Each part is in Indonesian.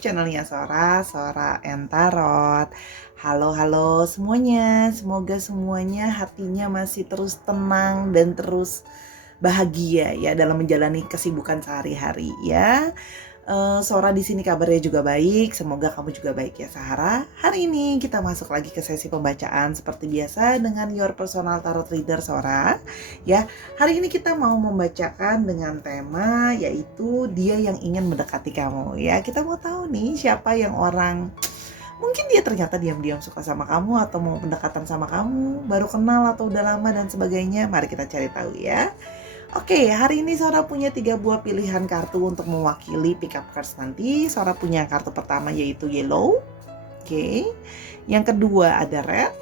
YouTube channelnya Sora and Tarot. Halo semuanya, semoga semuanya hatinya masih terus tenang dan terus bahagia ya dalam menjalani kesibukan sehari-hari ya. Sora di sini kabarnya juga baik, semoga kamu juga baik ya Sahara. Hari ini kita masuk lagi ke sesi pembacaan seperti biasa dengan Your Personal Tarot Reader Sora. Ya, hari ini kita mau membacakan dengan tema yaitu dia yang ingin mendekati kamu. Ya, kita mau tahu nih siapa yang mungkin dia ternyata diam-diam suka sama kamu atau mau pendekatan sama kamu, baru kenal atau udah lama dan sebagainya. Mari kita cari tahu ya. Oke, hari ini Sora punya 3 buah pilihan kartu untuk mewakili pick up cards nanti. Sora punya kartu pertama yaitu yellow. Oke. Yang kedua ada red.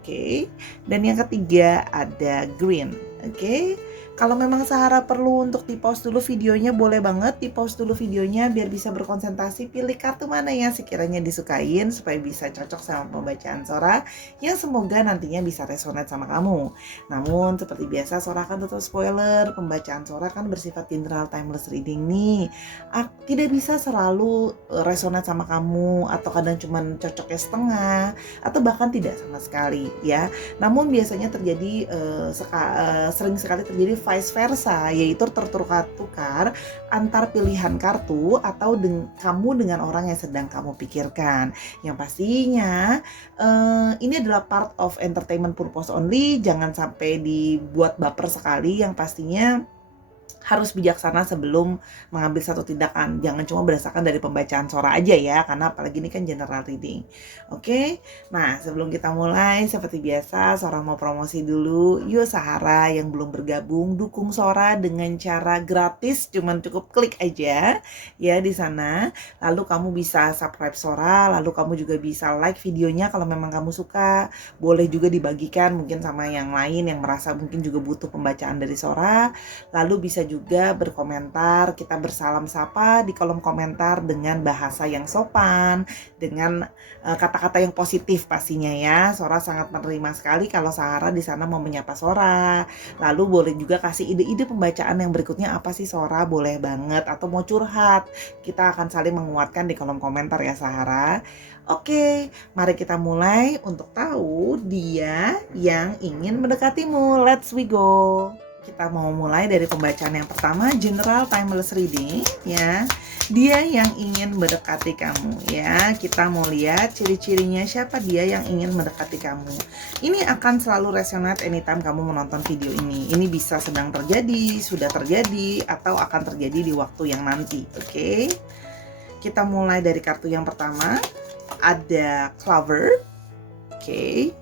Oke. Dan yang ketiga ada green. Oke. Kalau memang Sahara perlu untuk di-pause dulu videonya, boleh banget di-pause dulu videonya biar bisa berkonsentrasi pilih kartu mana yang sekiranya disukain supaya bisa cocok sama pembacaan Sora yang semoga nantinya bisa resonate sama kamu. Namun seperti biasa Sora akan tutup spoiler, pembacaan Sora kan bersifat general timeless reading nih. Tidak bisa selalu resonate sama kamu atau kadang cuman cocoknya setengah atau bahkan tidak sama sekali ya. Namun biasanya terjadi sering sekali terjadi vice versa, yaitu tertukar-tukar antar pilihan kartu atau kamu dengan orang yang sedang kamu pikirkan. Yang pastinya ini adalah part of entertainment purpose only, jangan sampai dibuat baper sekali. Yang pastinya harus bijaksana sebelum mengambil satu tindakan. Jangan cuma berdasarkan dari pembacaan Sora aja ya, karena apalagi ini kan general reading. Oke, nah sebelum kita mulai seperti biasa Sora mau promosi dulu. Yuk Sahara yang belum bergabung, dukung Sora dengan cara gratis, cuman cukup klik aja ya di sana. Lalu kamu bisa subscribe Sora, lalu kamu juga bisa like videonya kalau memang kamu suka. Boleh juga dibagikan mungkin sama yang lain yang merasa mungkin juga butuh pembacaan dari Sora. Lalu bisa juga berkomentar, kita bersalam sapa di kolom komentar dengan bahasa yang sopan, dengan kata-kata yang positif pastinya ya. Sora sangat menerima sekali kalau Sahara di sana mau menyapa Sora. Lalu boleh juga kasih ide-ide pembacaan yang berikutnya apa sih Sora, boleh banget, atau mau curhat. Kita akan saling menguatkan di kolom komentar ya Sahara. Oke, mari kita mulai untuk tahu dia yang ingin mendekatimu. Let's we go. Kita mau mulai dari pembacaan yang pertama, general timeless reading ya. Dia yang ingin mendekati kamu ya. Kita mau lihat ciri-cirinya siapa dia yang ingin mendekati kamu. Ini akan selalu resonate anytime kamu menonton video ini. Ini bisa sedang terjadi, sudah terjadi, atau akan terjadi di waktu yang nanti. Oke. Kita mulai dari kartu yang pertama. Ada Clover. Oke.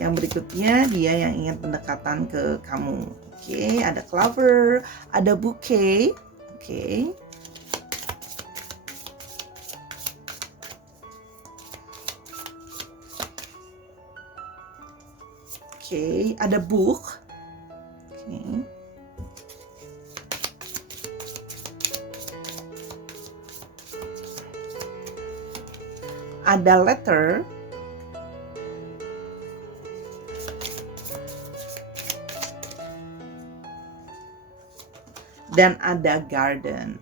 Yang berikutnya dia yang ingin pendekatan ke kamu. Oke, ada Clover, ada Bouquet. Oke. Oke, ada Book. Oke. Ada Letter. Dan ada Garden.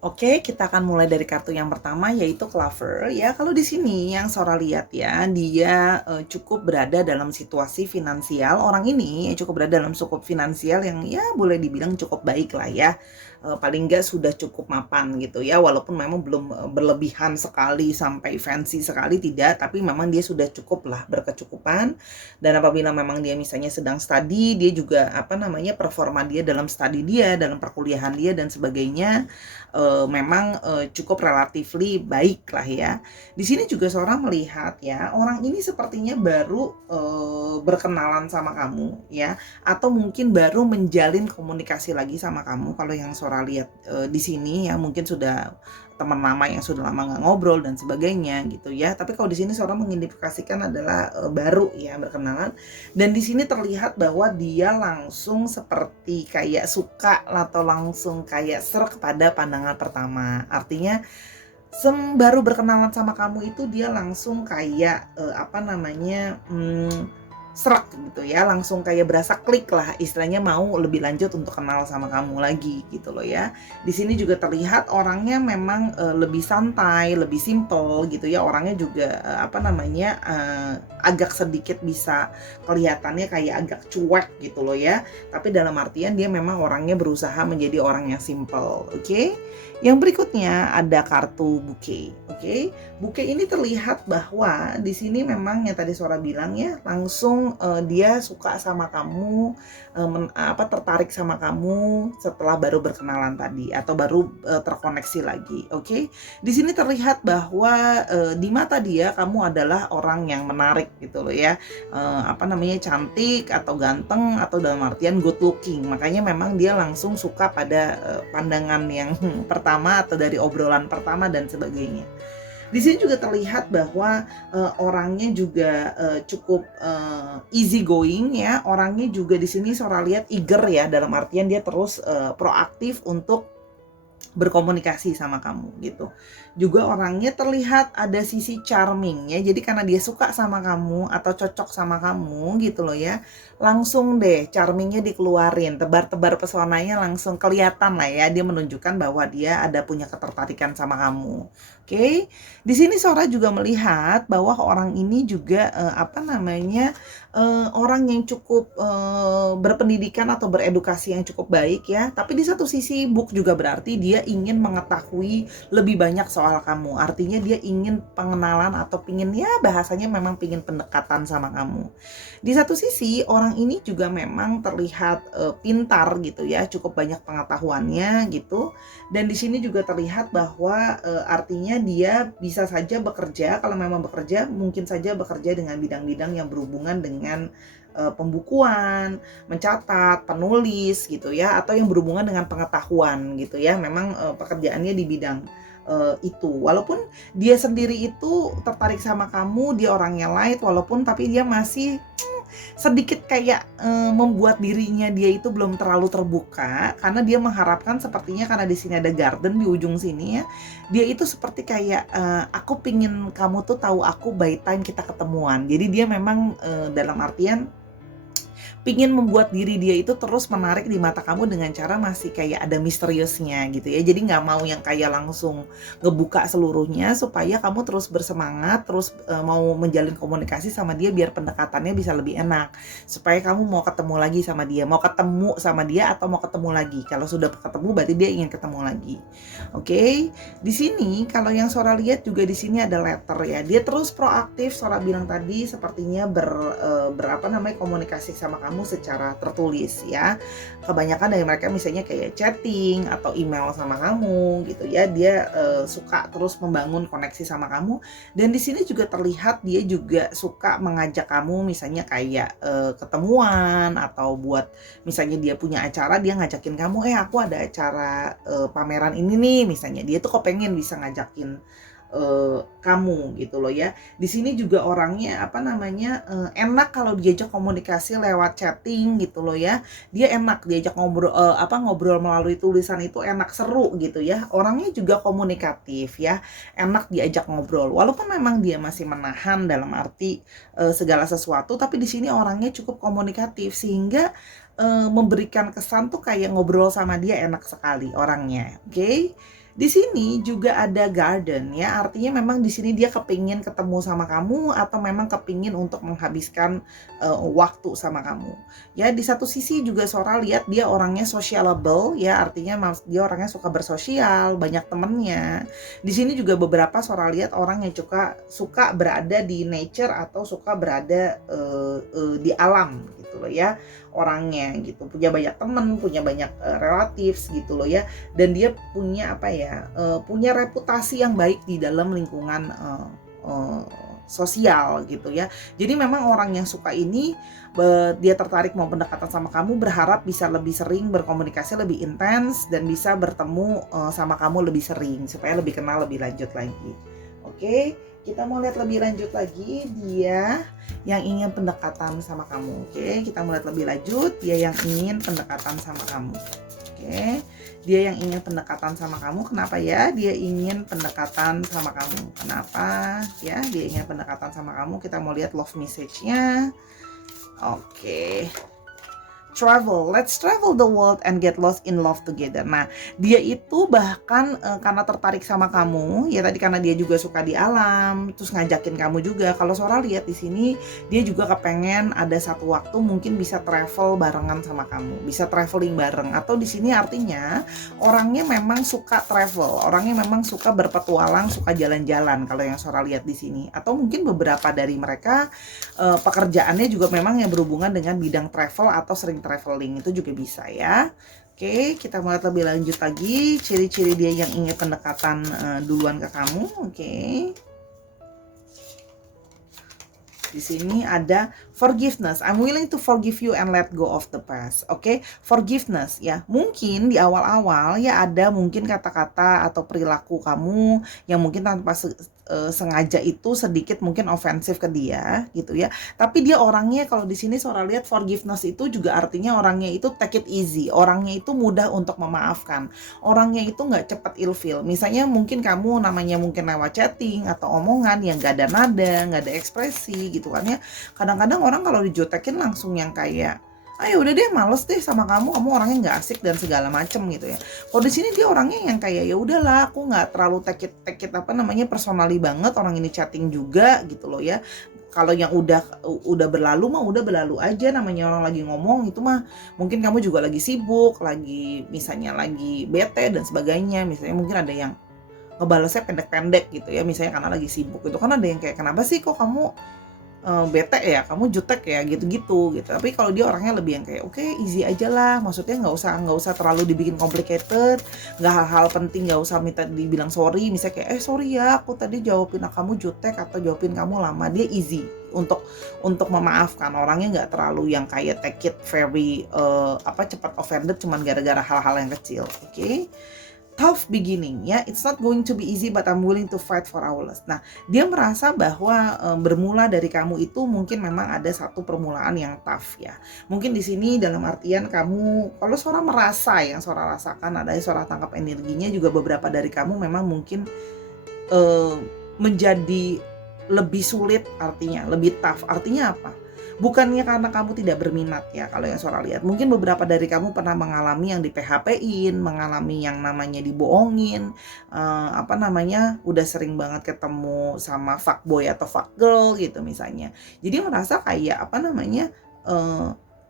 Oke, kita akan mulai dari kartu yang pertama yaitu Clover ya. Kalau di sini yang Sora lihat ya, dia cukup berada dalam situasi finansial. Orang ini cukup berada dalam cukup finansial yang ya boleh dibilang cukup baik lah ya. Paling enggak sudah cukup mapan gitu ya, walaupun memang belum berlebihan sekali sampai fancy sekali tidak, tapi memang dia sudah cukup lah berkecukupan. Dan apabila memang dia misalnya sedang studi, dia juga performa dia dalam studi dia, dalam perkuliahan dia dan sebagainya memang cukup relatively baik lah ya. Di sini juga seorang melihat ya, orang ini sepertinya baru berkenalan sama kamu ya, atau mungkin baru menjalin komunikasi lagi sama kamu. Kalau yang Sora lihat di sini ya, mungkin sudah teman lama yang sudah lama nggak ngobrol dan sebagainya gitu ya. Tapi kalau di sini seorang mengidentifikasikan adalah baru ya berkenalan. Dan di sini terlihat bahwa dia langsung seperti kayak suka atau langsung kayak serak pada pandangan pertama. Artinya baru berkenalan sama kamu itu dia langsung kayak serak gitu ya, langsung kayak berasa klik lah, istilahnya mau lebih lanjut untuk kenal sama kamu lagi gitu loh ya. Di sini juga terlihat orangnya memang lebih santai, lebih simple gitu ya. Orangnya juga agak sedikit bisa kelihatannya kayak agak cuek gitu loh ya. Tapi dalam artian dia memang orangnya berusaha menjadi orang yang simple, oke? Yang berikutnya ada kartu bouquet, oke? Bouquet ini terlihat bahwa di sini memang yang tadi Sora bilang ya, langsung dia suka sama kamu, tertarik sama kamu setelah baru berkenalan tadi atau baru terkoneksi lagi, oke? Di sini terlihat bahwa di mata dia kamu adalah orang yang menarik gitu loh ya, cantik atau ganteng atau dalam artian good looking. Makanya memang dia langsung suka pada pandangan yang pertama atau dari obrolan pertama dan sebagainya. Di sini juga terlihat bahwa orangnya juga cukup easy going ya. Orangnya juga di sini Sora lihat eager ya, dalam artian dia terus proaktif untuk berkomunikasi sama kamu gitu. Juga orangnya terlihat ada sisi charming ya. Jadi karena dia suka sama kamu atau cocok sama kamu gitu loh ya, langsung deh charmingnya dikeluarin, tebar-tebar pesonanya langsung kelihatan lah ya. Dia menunjukkan bahwa dia ada punya ketertarikan sama kamu. Oke. Di sini Sora juga melihat bahwa orang ini juga orang yang cukup berpendidikan atau beredukasi yang cukup baik ya. Tapi di satu sisi book juga berarti dia ingin mengetahui lebih banyak soal kamu. Artinya dia ingin pengenalan atau pingin ya bahasanya memang pingin pendekatan sama kamu. Di satu sisi orang ini juga memang terlihat pintar gitu ya, cukup banyak pengetahuannya gitu. Dan di sini juga terlihat bahwa artinya dia bisa saja bekerja, kalau memang bekerja mungkin saja bekerja dengan bidang-bidang yang berhubungan dengan pembukuan, mencatat, penulis gitu ya, atau yang berhubungan dengan pengetahuan gitu ya. Memang pekerjaannya di bidang itu. Walaupun dia sendiri itu tertarik sama kamu, dia orangnya light walaupun, tapi dia masih sedikit kayak membuat dirinya dia itu belum terlalu terbuka, karena dia mengharapkan sepertinya karena di sini ada garden di ujung sini ya, dia itu seperti kayak aku pingin kamu tuh tahu aku by time kita ketemuan. Jadi dia memang dalam artian pingin membuat diri dia itu terus menarik di mata kamu dengan cara masih kayak ada misteriusnya gitu ya. Jadi nggak mau yang kayak langsung ngebuka seluruhnya, supaya kamu terus bersemangat, terus mau menjalin komunikasi sama dia biar pendekatannya bisa lebih enak. Supaya kamu mau ketemu lagi sama dia atau mau ketemu lagi. Kalau sudah ketemu berarti dia ingin ketemu lagi. Oke. Di sini kalau yang Sora lihat juga di sini ada letter ya. Dia terus proaktif, Sora bilang tadi sepertinya komunikasi sama kamu secara tertulis ya. Kebanyakan dari mereka misalnya kayak chatting atau email sama kamu gitu ya. Dia suka terus membangun koneksi sama kamu. Dan di sini juga terlihat dia juga suka mengajak kamu misalnya kayak ketemuan, atau buat misalnya dia punya acara, dia ngajakin kamu, aku ada acara pameran ini nih misalnya. Dia tuh kepengen bisa ngajakin kamu gitu loh ya. Di sini juga orangnya enak kalau diajak komunikasi lewat chatting gitu loh ya. Dia enak diajak ngobrol melalui tulisan, itu enak, seru gitu ya. Orangnya juga komunikatif ya, enak diajak ngobrol. Walaupun memang dia masih menahan dalam arti segala sesuatu, tapi di sini orangnya cukup komunikatif sehingga memberikan kesan tuh kayak ngobrol sama dia enak sekali orangnya. Oke. Di sini juga ada garden ya, artinya memang di sini dia kepingin ketemu sama kamu atau memang kepingin untuk menghabiskan waktu sama kamu. Ya, di satu sisi juga Sora lihat dia orangnya sociable ya, artinya dia orangnya suka bersosial, banyak temennya. Di sini juga beberapa Sora lihat orang yang suka berada di nature atau suka berada di alam gitu loh ya, orangnya gitu. Punya banyak temen, punya banyak relatives gitu loh ya, dan dia punya punya reputasi yang baik di dalam lingkungan sosial gitu ya. Jadi memang orang yang suka ini dia tertarik mau pendekatan sama kamu, berharap bisa lebih sering berkomunikasi, lebih intens, dan bisa bertemu sama kamu lebih sering supaya lebih kenal lebih lanjut lagi. Oke, kita mau lihat lebih lanjut lagi dia yang ingin pendekatan sama kamu. Oke, kita mau lihat lebih lanjut dia yang ingin pendekatan sama kamu. Oke, dia yang ingin pendekatan sama kamu. Kenapa ya dia ingin pendekatan sama kamu? Kenapa ya dia ingin pendekatan sama kamu? Kita mau lihat love message-nya. Oke. Travel, let's travel the world and get lost in love together. Nah, dia itu bahkan karena tertarik sama kamu, ya tadi karena dia juga suka di alam, terus ngajakin kamu juga. Kalau Sora lihat di sini, dia juga kepengen ada satu waktu mungkin bisa travel barengan sama kamu, bisa traveling bareng. Atau di sini artinya orangnya memang suka travel, orangnya memang suka berpetualang, suka jalan-jalan. Kalau yang Sora lihat di sini, atau mungkin beberapa dari mereka pekerjaannya juga memang yang berhubungan dengan bidang travel atau sering traveling, itu juga bisa ya. Oke, kita mulai lebih lanjut lagi ciri-ciri dia yang ingin pendekatan duluan ke kamu. Oke. Di sini ada forgiveness. I'm willing to forgive you and let go of the past. Oke, forgiveness ya. Mungkin di awal-awal ya ada mungkin kata-kata atau perilaku kamu yang mungkin tanpa sengaja itu sedikit mungkin ofensif ke dia gitu ya. Tapi dia orangnya kalau di sini Sora lihat forgiveness itu juga artinya orangnya itu take it easy. Orangnya itu mudah untuk memaafkan. Orangnya itu nggak cepat ilfeel. Misalnya mungkin kamu namanya mungkin lewat chatting atau omongan yang nggak ada nada, nggak ada ekspresi gitu kan ya. Kadang-kadang orang kalau dijutekin langsung yang kayak ayo udah deh males deh sama kamu orangnya nggak asik dan segala macem gitu ya. Kalau di sini dia orangnya yang kayak ya udahlah aku nggak terlalu take it apa namanya personally banget, orang ini chatting juga gitu loh ya. Kalau yang udah berlalu mah udah berlalu aja, namanya orang lagi ngomong itu mah mungkin kamu juga lagi sibuk, lagi misalnya lagi bete dan sebagainya. Misalnya mungkin ada yang ngebalesnya pendek-pendek gitu ya, misalnya karena lagi sibuk. Itu kan ada yang kayak kenapa sih kok kamu bete ya, kamu jutek ya, gitu-gitu gitu. Tapi kalau dia orangnya lebih yang kayak oke, easy aja lah, maksudnya nggak usah terlalu dibikin complicated, nggak hal-hal penting, nggak usah minta dibilang sorry, misalnya kayak sorry ya aku tadi jawabin kamu jutek atau jawabin kamu lama. Dia easy untuk memaafkan, orangnya nggak terlalu yang kayak take it very cepat offended cuman gara-gara hal-hal yang kecil. Oke. Tough beginning ya, it's not going to be easy but I'm willing to fight for our lust. Nah, dia merasa bahwa bermula dari kamu itu mungkin memang ada satu permulaan yang tough ya. Mungkin di sini dalam artian kamu, kalau Sora merasa yang Sora rasakan ada Sora tangkap energinya juga beberapa dari kamu memang mungkin menjadi lebih sulit, artinya lebih tough. Artinya apa? Bukannya karena kamu tidak berminat ya, kalau yang Sora lihat. Mungkin beberapa dari kamu pernah mengalami yang di PHP-in, mengalami yang namanya dibohongin, udah sering banget ketemu sama fuckboy atau fuckgirl gitu misalnya. Jadi merasa kayak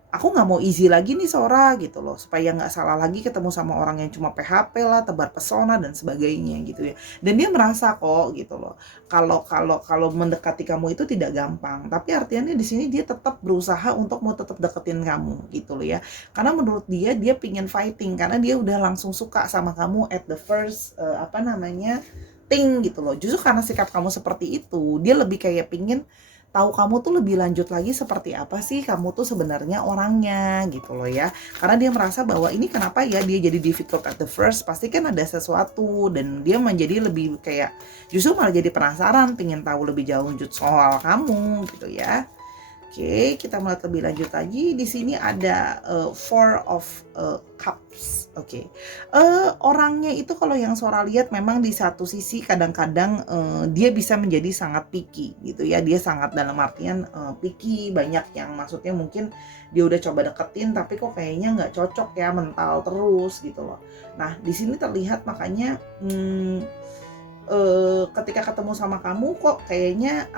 aku nggak mau easy lagi nih Sora gitu loh, supaya nggak salah lagi ketemu sama orang yang cuma PHP lah, tebar pesona dan sebagainya gitu ya. Dan dia merasa kok gitu loh, kalau mendekati kamu itu tidak gampang. Tapi artinya di sini dia tetap berusaha untuk mau tetap deketin kamu gitu loh ya. Karena menurut dia pingin fighting karena dia udah langsung suka sama kamu at the first thing gitu loh. Justru karena sikap kamu seperti itu, dia lebih kayak pingin tahu kamu tuh lebih lanjut lagi seperti apa sih kamu tuh sebenarnya orangnya gitu loh ya. Karena dia merasa bahwa ini kenapa ya dia jadi difficult at the first, pasti kan ada sesuatu dan dia menjadi lebih kayak justru malah jadi penasaran, pengen tahu lebih jauh lanjut soal kamu gitu ya. Oke, kita mulai lebih lanjut lagi. Di sini ada Four of Cups. Oke. Orangnya itu kalau yang Sora lihat memang di satu sisi kadang-kadang dia bisa menjadi sangat picky gitu ya. Dia sangat dalam artian picky, banyak yang maksudnya mungkin dia udah coba deketin tapi kok kayaknya nggak cocok ya, mental terus gitu loh. Nah, di sini terlihat makanya ketika ketemu sama kamu kok kayaknya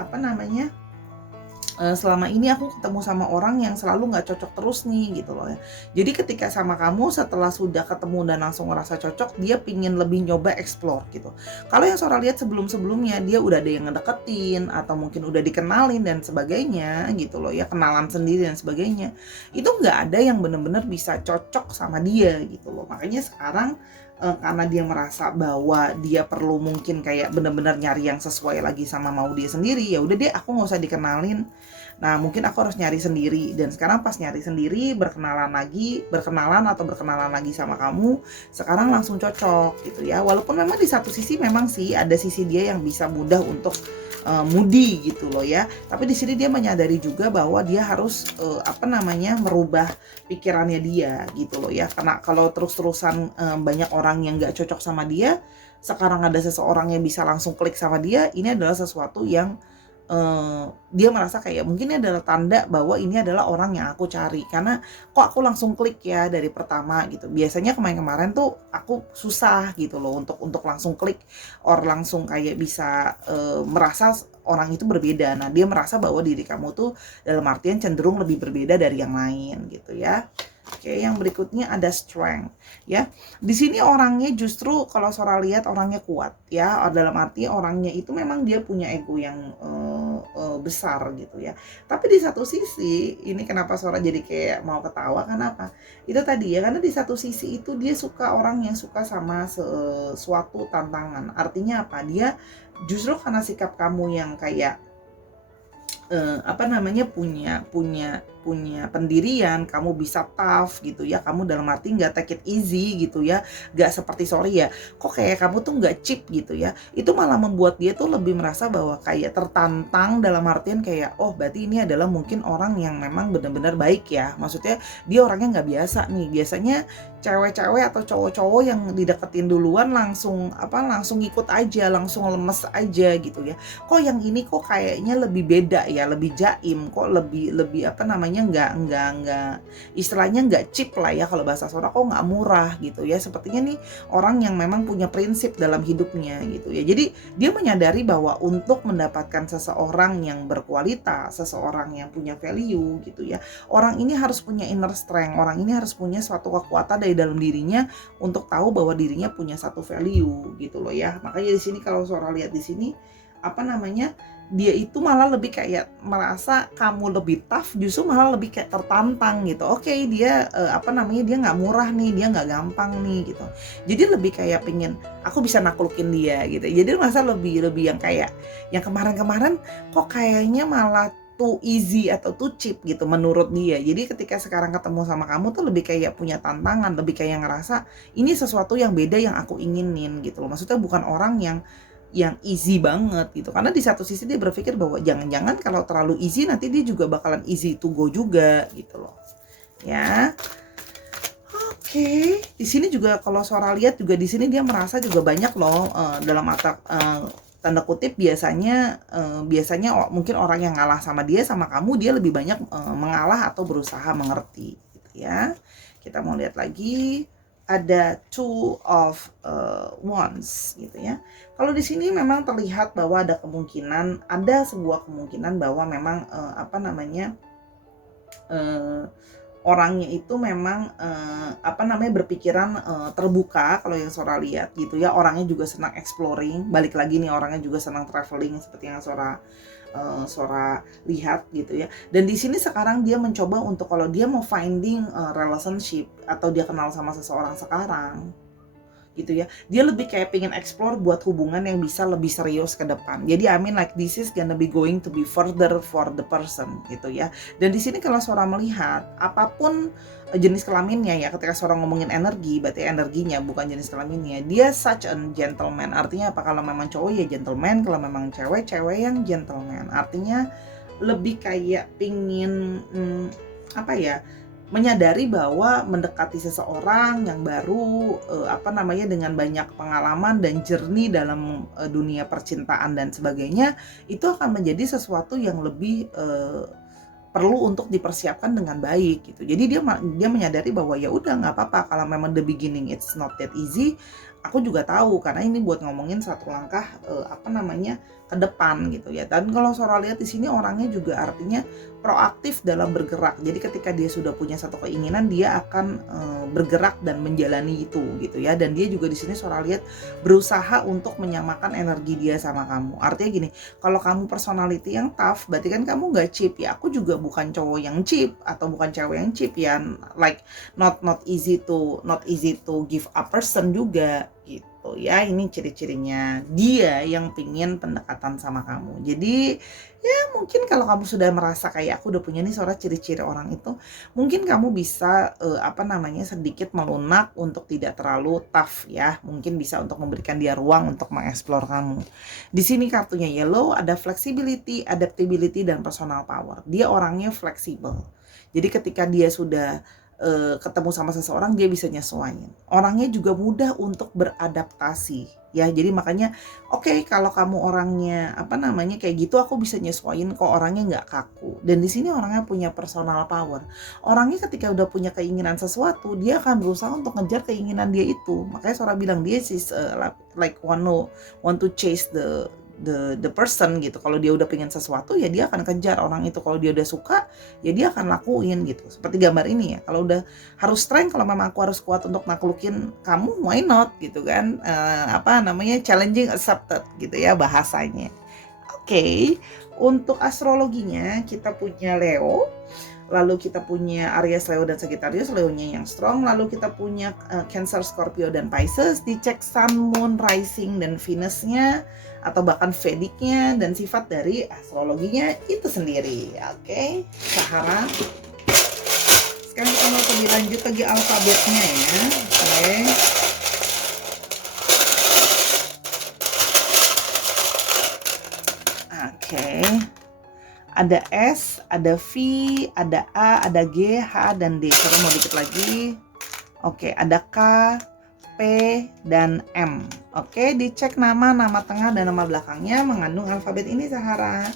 selama ini aku ketemu sama orang yang selalu nggak cocok terus nih gitu loh ya. Jadi ketika sama kamu setelah sudah ketemu dan langsung ngerasa cocok, dia pingin lebih nyoba explore gitu. Kalau yang Sora lihat sebelum-sebelumnya dia udah ada yang ngedeketin atau mungkin udah dikenalin dan sebagainya gitu loh ya, kenalan sendiri dan sebagainya. Itu nggak ada yang benar-benar bisa cocok sama dia gitu loh. Makanya sekarang karena dia merasa bahwa dia perlu mungkin kayak benar-benar nyari yang sesuai lagi sama mau dia sendiri, ya udah deh aku nggak usah dikenalin. Nah mungkin aku harus nyari sendiri, dan sekarang pas nyari sendiri berkenalan lagi sama kamu, sekarang langsung cocok gitu ya. Walaupun memang di satu sisi memang sih ada sisi dia yang bisa mudah untuk moody gitu loh ya. Tapi di sini dia menyadari juga bahwa dia harus merubah pikirannya dia gitu loh ya. Karena kalau terus-terusan banyak orang yang nggak cocok sama dia, sekarang ada seseorang yang bisa langsung klik sama dia, ini adalah sesuatu yang dia merasa kayak mungkin ini adalah tanda bahwa ini adalah orang yang aku cari, karena kok aku langsung klik ya dari pertama gitu. Biasanya kemarin-kemarin tuh aku susah gitu loh untuk langsung klik or langsung kayak bisa merasa orang itu berbeda. Nah, dia merasa bahwa diri kamu tuh dalam artian cenderung lebih berbeda dari yang lain gitu ya. Oke, yang berikutnya ada strength ya. Di sini orangnya justru kalau Sora lihat orangnya kuat ya. Dalam arti orangnya itu memang dia punya ego yang besar gitu ya. Tapi di satu sisi, ini kenapa Sora jadi kayak mau ketawa, kenapa? Itu tadi ya, karena di satu sisi itu dia suka orang yang suka sama suatu tantangan. Artinya apa? Dia justru karena sikap kamu yang kayak punya pendirian, kamu bisa tough gitu ya, kamu dalam arti nggak take it easy gitu ya, nggak seperti sorry ya, kok kayak kamu tuh nggak cheap gitu ya, itu malah membuat dia tuh lebih merasa bahwa kayak tertantang, dalam artian kayak oh berarti ini adalah mungkin orang yang memang benar-benar baik ya, maksudnya dia orangnya nggak biasa nih. Biasanya cewek-cewek atau cowok-cowok yang dideketin duluan langsung ikut aja, langsung lemes aja gitu ya. Kok yang ini kok kayaknya lebih beda ya, lebih jaim, kok lebih nggak istilahnya nggak cheap lah ya, kalau bahasa Sora kok nggak murah gitu ya. Sepertinya nih orang yang memang punya prinsip dalam hidupnya gitu ya. Jadi dia menyadari bahwa untuk mendapatkan seseorang yang berkualitas, seseorang yang punya value gitu ya, orang ini harus punya inner strength, orang ini harus punya suatu kekuatan dari dalam dirinya untuk tahu bahwa dirinya punya satu value gitu loh ya. Makanya di sini kalau Sora lihat di sini dia itu malah lebih kayak merasa kamu lebih tough, justru malah lebih kayak tertantang gitu. Oke, dia dia nggak murah nih, dia nggak gampang nih gitu. Jadi lebih kayak pengen aku bisa naklukin dia gitu. Jadi merasa lebih yang kayak yang kemarin-kemarin kok kayaknya malah too easy atau too cheap gitu menurut dia. Jadi ketika sekarang ketemu sama kamu tuh lebih kayak punya tantangan, lebih kayak ngerasa ini sesuatu yang beda yang aku inginin gitu loh. Maksudnya bukan orang yang easy banget gitu, karena di satu sisi dia berpikir bahwa jangan-jangan kalau terlalu easy nanti dia juga bakalan easy to go juga gitu loh ya. Oke, di sini juga kalau Sora lihat juga di sini dia merasa juga banyak loh dalam tanda kutip biasanya mungkin orang yang ngalah sama dia, sama kamu, dia lebih banyak mengalah atau berusaha mengerti gitu ya. Kita mau lihat lagi, ada two of wands gitu ya. Kalau di sini memang terlihat bahwa ada sebuah kemungkinan bahwa memang orangnya itu memang berpikiran terbuka. Kalau yang Sora lihat gitu ya, orangnya juga senang exploring. Balik lagi nih, orangnya juga senang traveling seperti yang Sora lihat gitu ya. Dan di sini sekarang dia mencoba untuk kalau dia mau finding relationship atau dia kenal sama seseorang sekarang gitu ya, dia lebih kayak pengen explore buat hubungan yang bisa lebih serius ke depan. Jadi like this is gonna be going to be further for the person gitu ya. Dan di sini kalau Sora melihat apapun jenis kelaminnya ya, ketika Sora ngomongin energi berarti energinya bukan jenis kelaminnya, dia such a gentleman. Artinya apa? Kalau memang cowok ya gentleman, kalau memang cewek yang gentleman. Artinya lebih kayak pingin menyadari bahwa mendekati seseorang yang baru dengan banyak pengalaman dan journey dalam dunia percintaan dan sebagainya, itu akan menjadi sesuatu yang lebih perlu untuk dipersiapkan dengan baik gitu. Jadi dia menyadari bahwa ya udah nggak apa-apa kalau memang the beginning it's not that easy. Aku juga tahu karena ini buat ngomongin satu langkah ke depan gitu ya. Dan kalau Sora lihat di sini orangnya juga artinya proaktif dalam bergerak. Jadi ketika dia sudah punya satu keinginan, dia akan bergerak dan menjalani itu gitu ya. Dan dia juga di sini Sora lihat berusaha untuk menyamakan energi dia sama kamu. Artinya gini, kalau kamu personality yang tough, berarti kan kamu nggak cheap ya. Aku juga bukan cowok yang cheap atau bukan cewek yang cheap ya. Like not easy to give a person juga gitu ya. Ini ciri-cirinya dia yang pingin pendekatan sama kamu. Jadi ya mungkin kalau kamu sudah merasa kayak aku udah punya nih Sora ciri-ciri orang itu, mungkin kamu bisa sedikit melunak untuk tidak terlalu tough ya. Mungkin bisa untuk memberikan dia ruang untuk mengeksplor kamu. Di sini kartunya yellow, ada flexibility, adaptability, dan personal power. Dia orangnya fleksibel. Jadi ketika dia sudah ketemu sama seseorang, dia bisa nyesuaiin. Orangnya juga mudah untuk beradaptasi ya. Jadi makanya oke, kalau kamu orangnya kayak gitu, aku bisa nyesuaiin kok, orangnya nggak kaku. Dan di sini orangnya punya personal power. Orangnya ketika udah punya keinginan sesuatu, dia akan berusaha untuk ngejar keinginan dia itu. Makanya Sora bilang dia sih like want to chase the person gitu. Kalau dia udah pengen sesuatu, ya dia akan kejar orang itu. Kalau dia udah suka, ya dia akan lakuin gitu. Seperti gambar ini ya, kalau udah harus strength, kalau memang aku harus kuat untuk naklukin kamu, why not gitu kan. Challenging accepted gitu ya bahasanya. Oke, untuk astrologinya kita punya Leo, lalu kita punya Aries, Leo, dan Sagittarius. Leonya yang strong. Lalu kita punya Cancer, Scorpio, dan Pisces. Dicek Sun, Moon, Rising, dan Venusnya, atau bahkan Vedicnya, dan sifat dari astrologinya itu sendiri. Oke, Sahara. Sekarang kita mau lebih lanjut lagi alfabetnya ya. Oke. Oke. Ada S, ada V, ada A, ada G, H, dan D. Coba mau dikit lagi. Oke, ada K, P, dan M. Oke, dicek nama tengah, dan nama belakangnya mengandung alfabet ini, Sahara.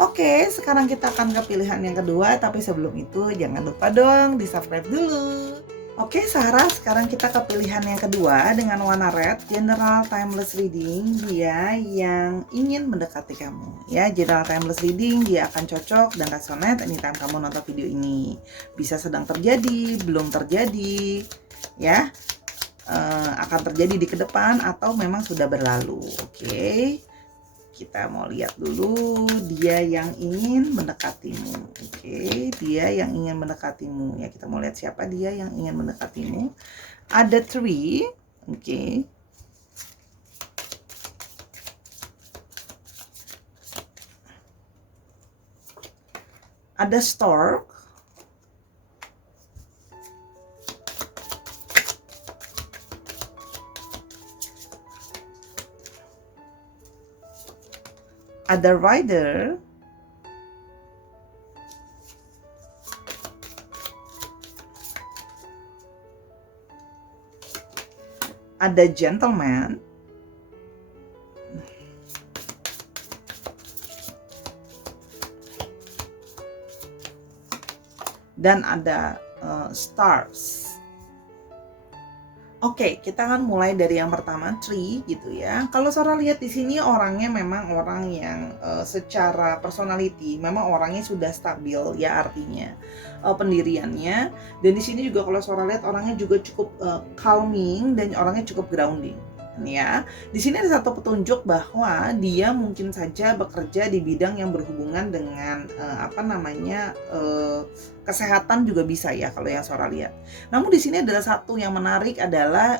Oke, sekarang kita akan ke pilihan yang kedua. Tapi sebelum itu, jangan lupa dong di-subscribe dulu. Oke, Sahara, sekarang kita ke pilihan yang kedua dengan warna red, General Timeless Reading. Dia yang ingin mendekati kamu ya. General Timeless Reading, dia akan cocok dan resonate anytime kamu nonton video ini. Bisa sedang terjadi, belum terjadi ya, akan terjadi di ke depan, atau memang sudah berlalu. Oke, kita mau lihat dulu dia yang ingin mendekatimu. Oke, dia yang ingin mendekatimu ya. Kita mau lihat siapa dia yang ingin mendekatimu. Ada 3. Oke. Ada Stork. Ada Rider. Ada Gentleman. Dan ada Stars. Oke, kita akan mulai dari yang pertama, 3 gitu ya. Kalau Sora lihat di sini orangnya memang orang yang secara personality memang orangnya sudah stabil ya, artinya pendiriannya. Dan di sini juga kalau Sora lihat orangnya juga cukup calming dan orangnya cukup grounding. Ya, di sini ada satu petunjuk bahwa dia mungkin saja bekerja di bidang yang berhubungan dengan kesehatan juga bisa ya kalau yang Sora lihat. Namun di sini adalah satu yang menarik adalah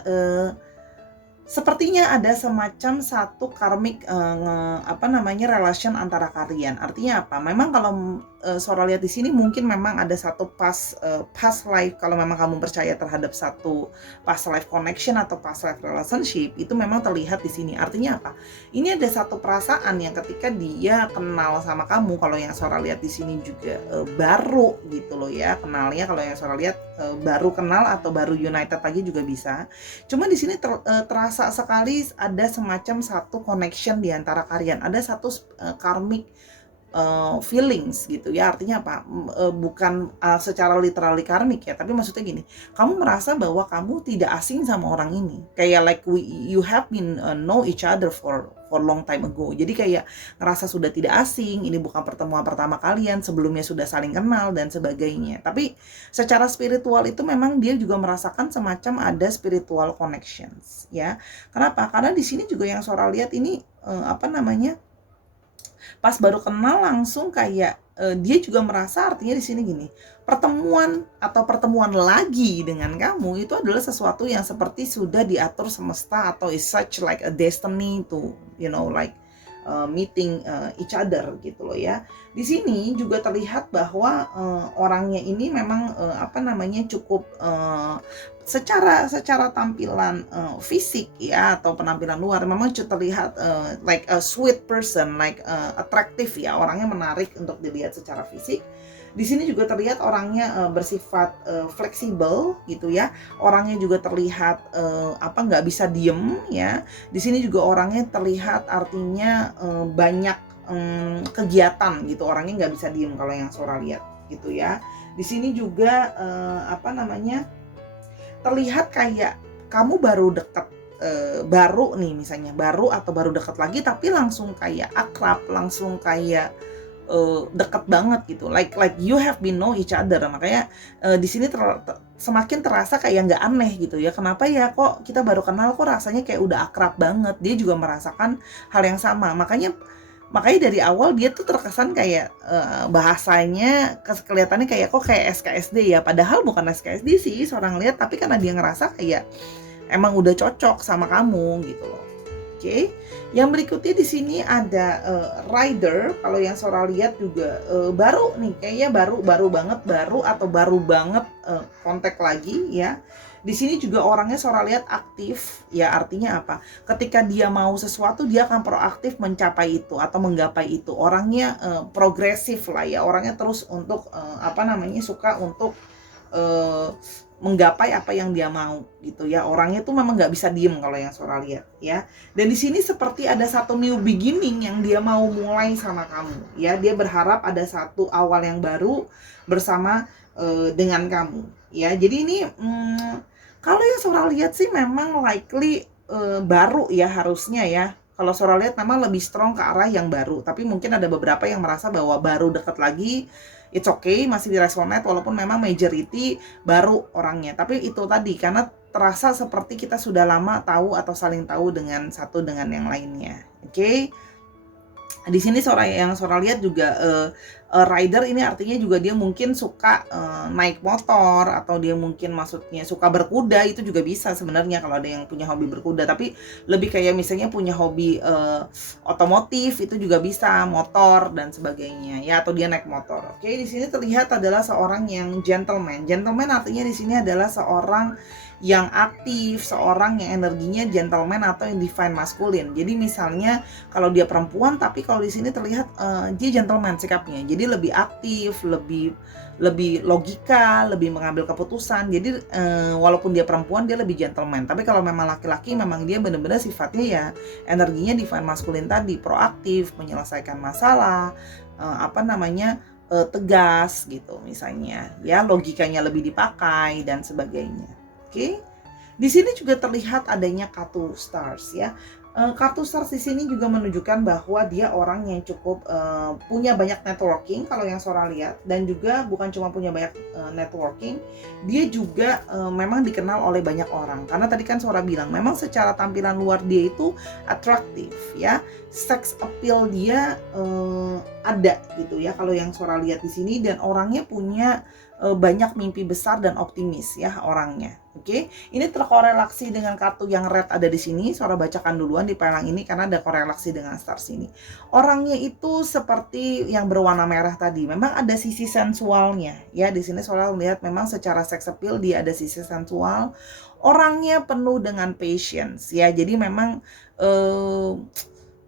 sepertinya ada semacam satu karmic relation antara kalian. Artinya apa? Memang kalau Sora lihat di sini mungkin memang ada satu past life. Kalau memang kamu percaya terhadap satu past life connection atau past life relationship, itu memang terlihat di sini. Artinya apa? Ini ada satu perasaan yang ketika dia kenal sama kamu, kalau yang Sora lihat di sini juga baru gitu loh ya, kenalnya. Kalau yang Sora lihat baru kenal atau baru united lagi juga bisa. Cuma di sini terasa sekali ada semacam satu connection di antara kalian. Ada satu karmic feelings gitu ya. Artinya apa? Bukan secara literally karmik ya, tapi maksudnya gini, kamu merasa bahwa kamu tidak asing sama orang ini. Kayak like you have been know each other for long time ago. Jadi kayak ngerasa sudah tidak asing, ini bukan pertemuan pertama kalian, sebelumnya sudah saling kenal dan sebagainya. Tapi secara spiritual itu memang dia juga merasakan semacam ada spiritual connections ya. Kenapa? Karena di sini juga yang Sora lihat ini pas baru kenal langsung kayak dia juga merasa, artinya di sini gini, pertemuan lagi dengan kamu itu adalah sesuatu yang seperti sudah diatur semesta, atau is such like a destiny to meeting each other gitu loh ya. Di sini juga terlihat bahwa orangnya ini memang cukup secara tampilan fisik ya, atau penampilan luar memang terlihat like a sweet person, like attractive ya, orangnya menarik untuk dilihat secara fisik. Di sini juga terlihat orangnya bersifat fleksibel gitu ya. Orangnya juga terlihat nggak bisa diem ya. Di sini juga orangnya terlihat artinya banyak kegiatan gitu. Orangnya nggak bisa diem kalau yang Sora lihat gitu ya. Di sini juga terlihat kayak kamu baru deket, baru nih misalnya, baru atau baru deket lagi tapi langsung kayak akrab, langsung kayak deket banget gitu, like you have been know each other. Makanya di sini semakin terasa kayak nggak aneh gitu ya, kenapa ya kok kita baru kenal kok rasanya kayak udah akrab banget. Dia juga merasakan hal yang sama, makanya dari awal dia tuh terkesan kayak bahasanya kelihatannya kayak kok kayak SKSD ya, padahal bukan SKSD sih seorang lihat, tapi karena dia ngerasa kayak emang udah cocok sama kamu gitu loh. Oke. Yang berikutnya di sini ada rider. Kalau yang Sora lihat juga baru nih, kayaknya baru banget kontak lagi ya. Di sini juga orangnya Sora lihat aktif, ya artinya apa? Ketika dia mau sesuatu dia akan proaktif mencapai itu atau menggapai itu. Orangnya progresif lah ya, orangnya terus untuk suka untuk menggapai apa yang dia mau gitu ya. Orangnya tuh memang nggak bisa diem kalau yang Sora lihat ya. Dan di sini seperti ada satu new beginning yang dia mau mulai sama kamu ya. Dia berharap ada satu awal yang baru bersama dengan kamu ya. Jadi ini kalau yang Sora lihat sih memang likely baru ya harusnya ya. Kalau Sora lihat memang lebih strong ke arah yang baru, tapi mungkin ada beberapa yang merasa bahwa baru dekat lagi, it's okay, masih diresonate walaupun memang majority baru orangnya. Tapi itu tadi, karena terasa seperti kita sudah lama tahu atau saling tahu dengan satu dengan yang lainnya. Oke. Di sini Sora lihat juga rider ini artinya juga dia mungkin suka naik motor, atau dia mungkin maksudnya suka berkuda. Itu juga bisa sebenarnya kalau ada yang punya hobi berkuda, tapi lebih kayak misalnya punya hobi otomotif, itu juga bisa, motor dan sebagainya ya, atau dia naik motor. Oke, di sini terlihat adalah seorang yang gentleman. Gentleman artinya di sini adalah seorang yang aktif, seorang yang energinya gentleman atau yang divine masculine. Jadi misalnya kalau dia perempuan, tapi kalau di sini terlihat dia gentleman sikapnya. Jadi lebih aktif, lebih logika, lebih mengambil keputusan. Jadi walaupun dia perempuan dia lebih gentleman. Tapi kalau memang laki-laki memang dia benar-benar sifatnya ya energinya divine masculine tadi, proaktif, menyelesaikan masalah, tegas gitu misalnya. Ya, logikanya lebih dipakai dan sebagainya. Oke. Di sini juga terlihat adanya kartu stars ya. Kartu stars di sini juga menunjukkan bahwa dia orang yang cukup punya banyak networking kalau yang Sora lihat, dan juga bukan cuma punya banyak networking, dia juga memang dikenal oleh banyak orang. Karena tadi kan Sora bilang memang secara tampilan luar dia itu atraktif ya. Sex appeal dia ada gitu ya kalau yang Sora lihat di sini, dan orangnya punya banyak mimpi besar dan optimis ya orangnya. Oke, ini terkorelasi dengan kartu yang red ada di sini. Sora bacakan duluan di pelang ini karena ada korelasi dengan stars ini. Orangnya itu seperti yang berwarna merah tadi. Memang ada sisi sensualnya ya. Di sini Sora lihat memang secara sex appeal dia ada sisi sensual. Orangnya penuh dengan patience ya. Jadi memang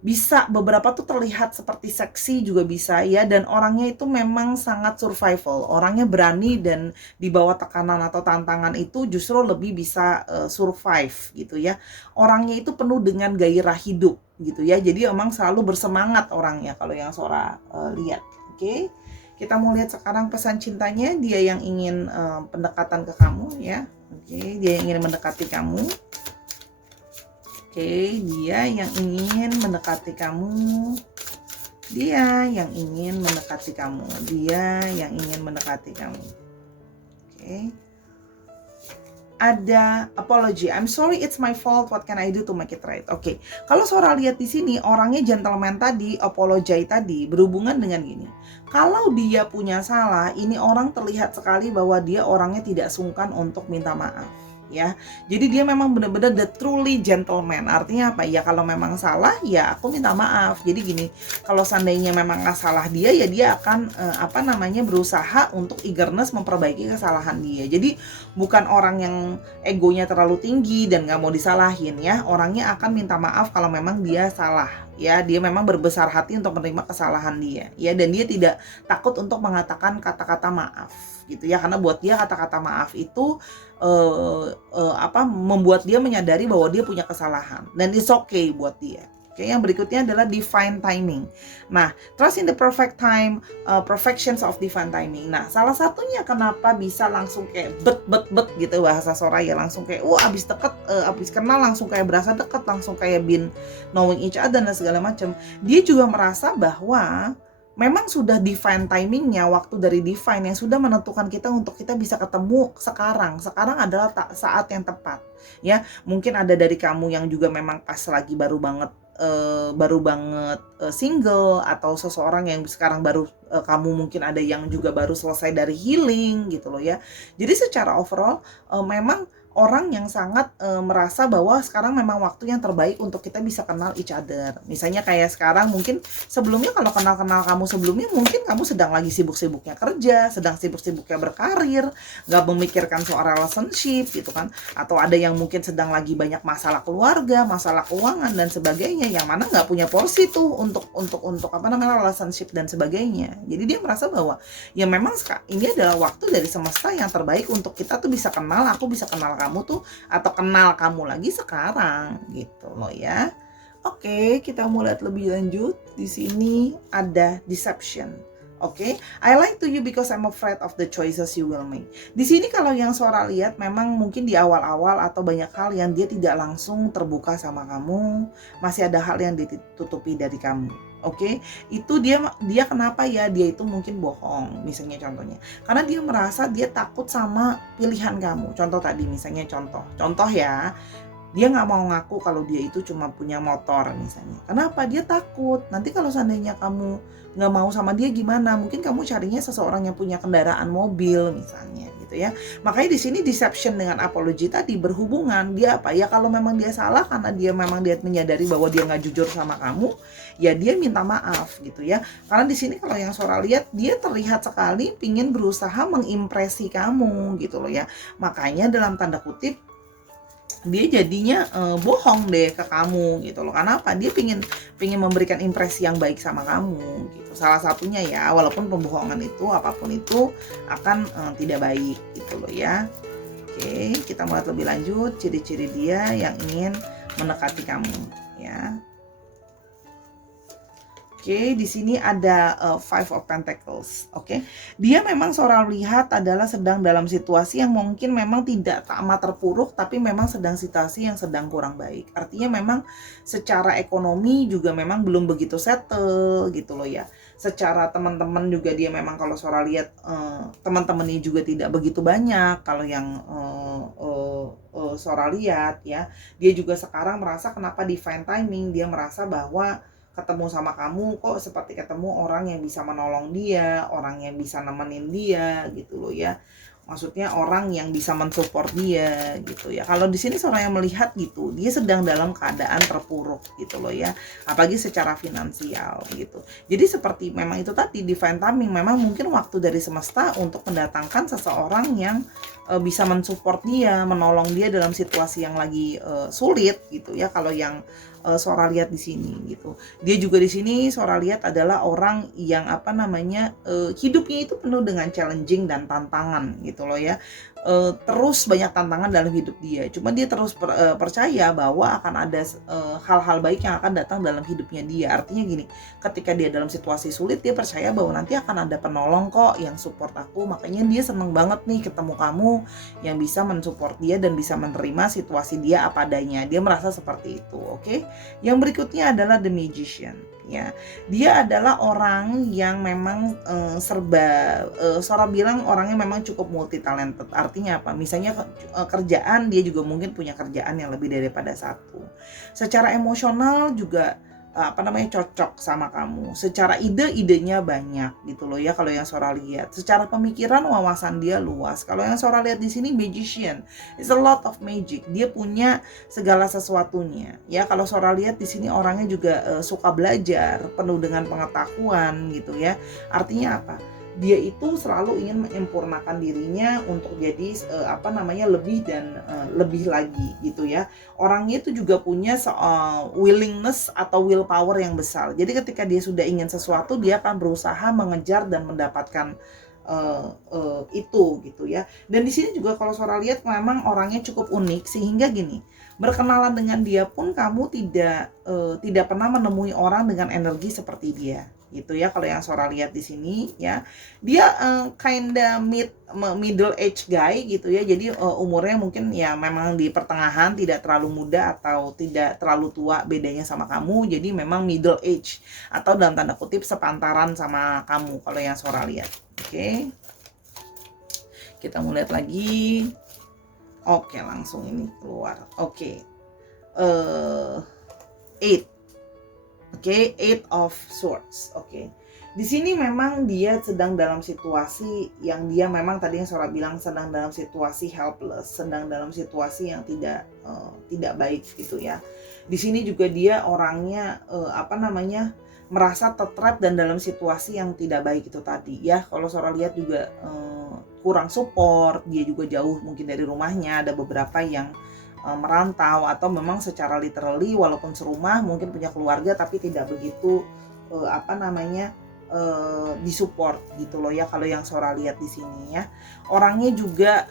bisa beberapa tuh terlihat seperti seksi juga bisa ya, dan orangnya itu memang sangat survival. Orangnya berani, dan di bawah tekanan atau tantangan itu justru lebih bisa survive gitu ya. Orangnya itu penuh dengan gairah hidup gitu ya. Jadi emang selalu bersemangat orangnya kalau yang Sora lihat. Oke. Kita mau lihat sekarang pesan cintanya, dia yang ingin pendekatan ke kamu ya. Oke, dia yang ingin mendekati kamu. Oke, dia yang ingin mendekati kamu. Dia yang ingin mendekati kamu. Dia yang ingin mendekati kamu. Oke. Ada apology. I'm sorry, it's my fault. What can I do to make it right? Oke. Kalau Sora lihat di sini, orangnya gentleman tadi, apology tadi, berhubungan dengan gini. Kalau dia punya salah, ini orang terlihat sekali bahwa dia orangnya tidak sungkan untuk minta maaf. Ya, jadi dia memang benar-benar the truly gentleman. Artinya apa? Ya kalau memang salah, ya aku minta maaf. Jadi gini, kalau seandainya memang nggak salah dia, ya dia akan berusaha untuk eagerness memperbaiki kesalahan dia. Jadi bukan orang yang egonya terlalu tinggi dan nggak mau disalahin ya. Orangnya akan minta maaf kalau memang dia salah ya. Dia memang berbesar hati untuk menerima kesalahan dia, ya, dan dia tidak takut untuk mengatakan kata-kata maaf gitu ya, karena buat dia kata-kata maaf itu membuat dia menyadari bahwa dia punya kesalahan dan it's okay buat dia. Oke, yang berikutnya adalah divine timing. Nah, trust in the perfect time, perfections of divine timing. Nah, salah satunya kenapa bisa langsung kayak bet gitu bahasa Soraya, langsung kayak abis deket, abis kenal langsung kayak berasa deket, langsung kayak been knowing each other dan segala macam. Dia juga merasa bahwa memang sudah divine timingnya, waktu dari divine yang sudah menentukan kita untuk kita bisa ketemu sekarang. Sekarang adalah saat yang tepat, ya. Mungkin ada dari kamu yang juga memang pas lagi baru banget single, atau seseorang yang sekarang baru kamu mungkin ada yang juga baru selesai dari healing gitu loh ya. Jadi secara overall memang orang yang sangat merasa bahwa sekarang memang waktu yang terbaik untuk kita bisa kenal each other. Misalnya kayak sekarang, mungkin sebelumnya kalau kenal-kenal kamu sebelumnya, mungkin kamu sedang lagi sibuk-sibuknya kerja, sedang sibuk-sibuknya berkarir, gak memikirkan soal relationship gitu kan. Atau ada yang mungkin sedang lagi banyak masalah keluarga, masalah keuangan dan sebagainya, yang mana gak punya porsi tuh untuk relationship dan sebagainya. Jadi dia merasa bahwa ya memang ini adalah waktu dari semesta yang terbaik untuk kita tuh bisa kenal, aku bisa kenal kamu tuh, atau kenal kamu lagi sekarang gitu loh ya. Oke, kita mau lihat lebih lanjut. Di sini ada deception. Oke, I lie to you because I'm afraid of the choices you will make. Di sini kalau yang Sora lihat, memang mungkin di awal-awal atau banyak hal yang dia tidak langsung terbuka sama kamu, masih ada hal yang ditutupi dari kamu. Oke, itu dia kenapa ya dia itu mungkin bohong, misalnya contohnya, karena dia merasa dia takut sama pilihan kamu. Contoh tadi, misalnya contoh ya, dia nggak mau ngaku kalau dia itu cuma punya motor misalnya. Kenapa? Dia takut nanti kalau seandainya kamu nggak mau sama dia gimana? Mungkin kamu carinya seseorang yang punya kendaraan mobil misalnya gitu ya. Makanya di sini deception dengan apology tadi berhubungan. Dia apa ya, kalau memang dia salah karena dia menyadari bahwa dia nggak jujur sama kamu, ya dia minta maaf gitu ya. Karena di sini kalau yang Sora lihat, dia terlihat sekali pingin berusaha mengimpresi kamu gitu loh ya. Makanya dalam tanda kutip dia jadinya bohong deh ke kamu gitu loh. Karena apa? Dia pingin memberikan impresi yang baik sama kamu gitu. Salah satunya ya, walaupun pembohongan itu apapun itu akan tidak baik gitu loh ya. Oke, kita mulai lebih lanjut ciri-ciri dia yang ingin mendekati kamu ya. Oke, di sini ada Five of Pentacles. Oke, dia memang Sora lihat adalah sedang dalam situasi yang mungkin memang tidak amat terpuruk, tapi memang sedang situasi yang sedang kurang baik. Artinya memang secara ekonomi juga memang belum begitu settle gitu loh ya. Secara teman-teman juga dia memang kalau Sora lihat teman-temannya juga tidak begitu banyak. Kalau yang Sora lihat ya, dia juga sekarang merasa kenapa divine timing, dia merasa bahwa ketemu sama kamu kok seperti ketemu orang yang bisa menolong dia, orang yang bisa nemenin dia gitu loh ya. Maksudnya orang yang bisa mensupport dia gitu ya. Kalau di sini seorang yang melihat gitu, dia sedang dalam keadaan terpuruk gitu loh ya. Apalagi secara finansial gitu. Jadi seperti memang itu tadi divine timing, memang mungkin waktu dari semesta untuk mendatangkan seseorang yang bisa mensupport dia, menolong dia dalam situasi yang lagi sulit gitu ya. Kalau yang Sora lihat di sini gitu. Dia juga di sini Sora lihat adalah orang yang hidupnya itu penuh dengan challenging dan tantangan gitu loh ya. Terus banyak tantangan dalam hidup dia. Cuma dia terus percaya bahwa akan ada hal-hal baik yang akan datang dalam hidupnya dia. Artinya gini, ketika dia dalam situasi sulit, dia percaya bahwa nanti akan ada penolong kok yang support aku. Makanya dia seneng banget nih ketemu kamu yang bisa mensupport dia dan bisa menerima situasi dia apa adanya. Dia merasa seperti itu, oke? Yang berikutnya adalah The Magician. Ya, dia adalah orang yang memang Sora bilang orangnya memang cukup multi talented. Artinya apa? Misalnya kerjaan, dia juga mungkin punya kerjaan yang lebih daripada satu. Secara emosional juga cocok sama kamu. Secara idenya banyak gitu loh ya kalau yang Sora lihat. Secara pemikiran, wawasan dia luas. Kalau yang Sora lihat di sini magician, it's a lot of magic. Dia punya segala sesuatunya. Ya, kalau Sora lihat di sini orangnya juga suka belajar, penuh dengan pengetahuan gitu ya. Artinya apa? dia itu selalu ingin menyempurnakan dirinya untuk jadi lebih dan lebih lagi gitu ya. Orangnya itu juga punya willingness atau willpower yang besar. Jadi ketika dia sudah ingin sesuatu, dia akan berusaha mengejar dan mendapatkan itu gitu ya. Dan di sini juga kalau Sora lihat memang orangnya cukup unik, sehingga gini, berkenalan dengan dia pun kamu tidak pernah menemui orang dengan energi seperti dia gitu ya. Kalau yang Sora lihat di sini ya, dia kinda middle age guy gitu ya. Jadi umurnya mungkin ya memang di pertengahan, tidak terlalu muda atau tidak terlalu tua bedanya sama kamu. Jadi memang middle age atau dalam tanda kutip sepantaran sama kamu kalau yang Sora lihat. Oke. Kita mau lihat lagi. Oke, langsung ini keluar. Oke. 8. Oke, 8 of Swords. Oke. Di sini memang dia sedang dalam situasi yang dia memang tadi yang Sora bilang sedang dalam situasi helpless, sedang dalam situasi yang tidak baik gitu ya. Di sini juga dia orangnya merasa tertrap dan dalam situasi yang tidak baik itu tadi ya. Kalau Sora lihat juga kurang support, dia juga jauh mungkin dari rumahnya, ada beberapa yang merantau atau memang secara literally walaupun serumah mungkin punya keluarga tapi tidak begitu disupport gitu loh ya. Kalau yang Sora lihat di sini ya, orangnya juga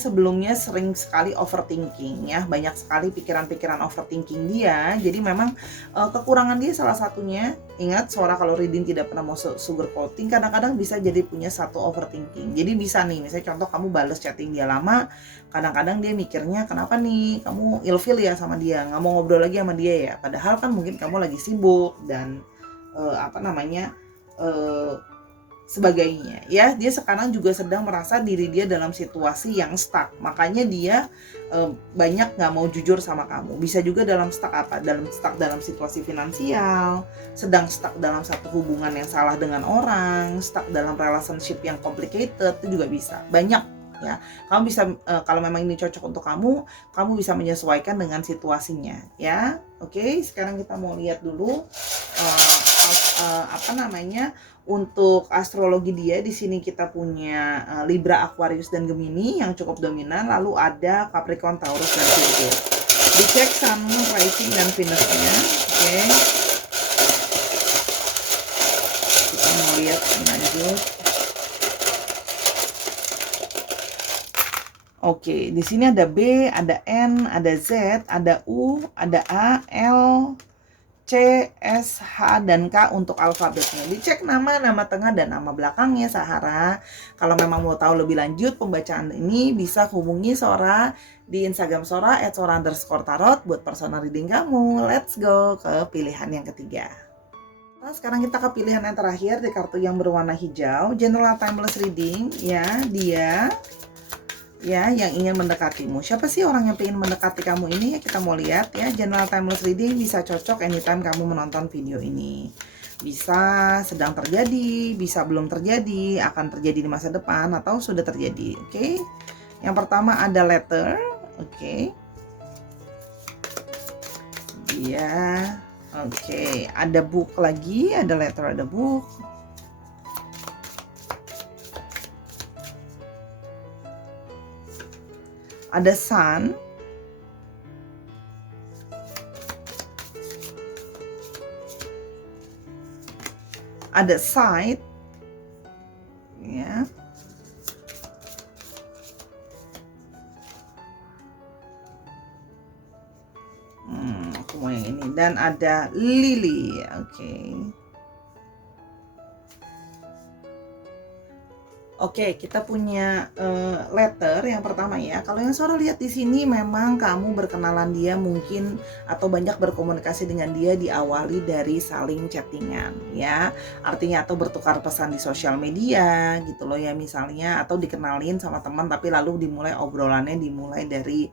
sebelumnya sering sekali overthinking ya, banyak sekali pikiran-pikiran overthinking dia. Jadi memang kekurangan dia salah satunya, ingat Sora kalau reading tidak pernah mau sugarcoating, kadang-kadang bisa jadi punya satu overthinking. Jadi bisa nih, misalnya contoh kamu bales chatting dia lama, kadang-kadang dia mikirnya kenapa nih kamu ilfeel ya sama dia, nggak mau ngobrol lagi sama dia ya, padahal kan mungkin kamu lagi sibuk dan sebagainya ya. Dia sekarang juga sedang merasa diri dia dalam situasi yang stuck, makanya dia banyak nggak mau jujur sama kamu. Bisa juga dalam stuck dalam situasi finansial, sedang stuck dalam satu hubungan yang salah dengan orang, stuck dalam relationship yang complicated, itu juga bisa banyak ya. Kamu bisa kalau memang ini cocok untuk kamu bisa menyesuaikan dengan situasinya ya. Oke, sekarang kita mau lihat dulu untuk astrologi dia. Di sini kita punya Libra, Aquarius dan Gemini yang cukup dominan, lalu ada Capricorn, Taurus dan Virgo. Dicek Sun, Rising dan Venus-nya. Oke. Kita mau lihat lanjut. Oke, di sini ada B, ada N, ada Z, ada U, ada A, L, C, S, H, dan K untuk alfabetnya. Dicek nama tengah dan nama belakangnya Sahara. Kalau memang mau tahu lebih lanjut pembacaan ini, bisa hubungi Sora di Instagram Sora @sora_tarot buat personal reading kamu. Let's go ke pilihan yang ketiga. Nah, sekarang kita ke pilihan yang terakhir di kartu yang berwarna hijau, General Timeless Reading ya, dia ya yang ingin mendekatimu. Siapa sih orang yang ingin mendekati kamu ini ya, kita mau lihat ya. General Timeless Reading bisa cocok anytime kamu menonton video ini. Bisa sedang terjadi, bisa belum terjadi, akan terjadi di masa depan atau sudah terjadi. Oke. Yang pertama ada letter. Oke. Dia oke, ada book lagi, ada letter, ada book. Ada sun, ada side, ya, aku mau yang ini, dan ada lily, oke. Oke, kita punya letter yang pertama ya. Kalau yang Sora lihat di sini memang kamu berkenalan dia mungkin atau banyak berkomunikasi dengan dia diawali dari saling chattingan ya. Artinya atau bertukar pesan di sosial media gitu loh ya misalnya, atau dikenalin sama teman tapi lalu obrolannya dimulai dari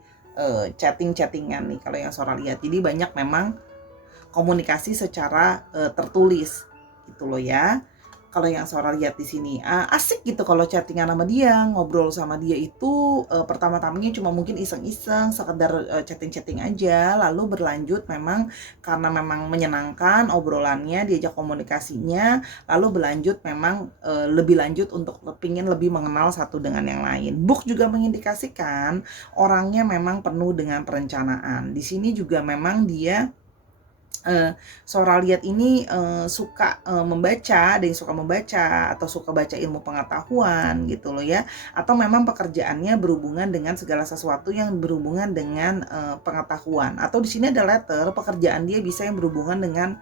chattingan nih kalau yang Sora lihat. Jadi banyak memang komunikasi secara tertulis gitu loh ya. kalau yang Sora lihat di sini. Asik gitu kalau chattingan sama dia, ngobrol sama dia itu pertama-tamanya cuma mungkin iseng-iseng, sekedar chatting-chatting aja, lalu berlanjut memang karena memang menyenangkan obrolannya, diajak komunikasinya, lalu berlanjut memang lebih lanjut untuk pingin lebih mengenal satu dengan yang lain. Book juga mengindikasikan orangnya memang penuh dengan perencanaan. Di sini juga memang dia Sora lihat ini suka membaca, ada yang suka membaca atau suka baca ilmu pengetahuan gitu loh ya, atau memang pekerjaannya berhubungan dengan segala sesuatu yang berhubungan dengan pengetahuan, atau di sini ada letter, pekerjaan dia bisa yang berhubungan dengan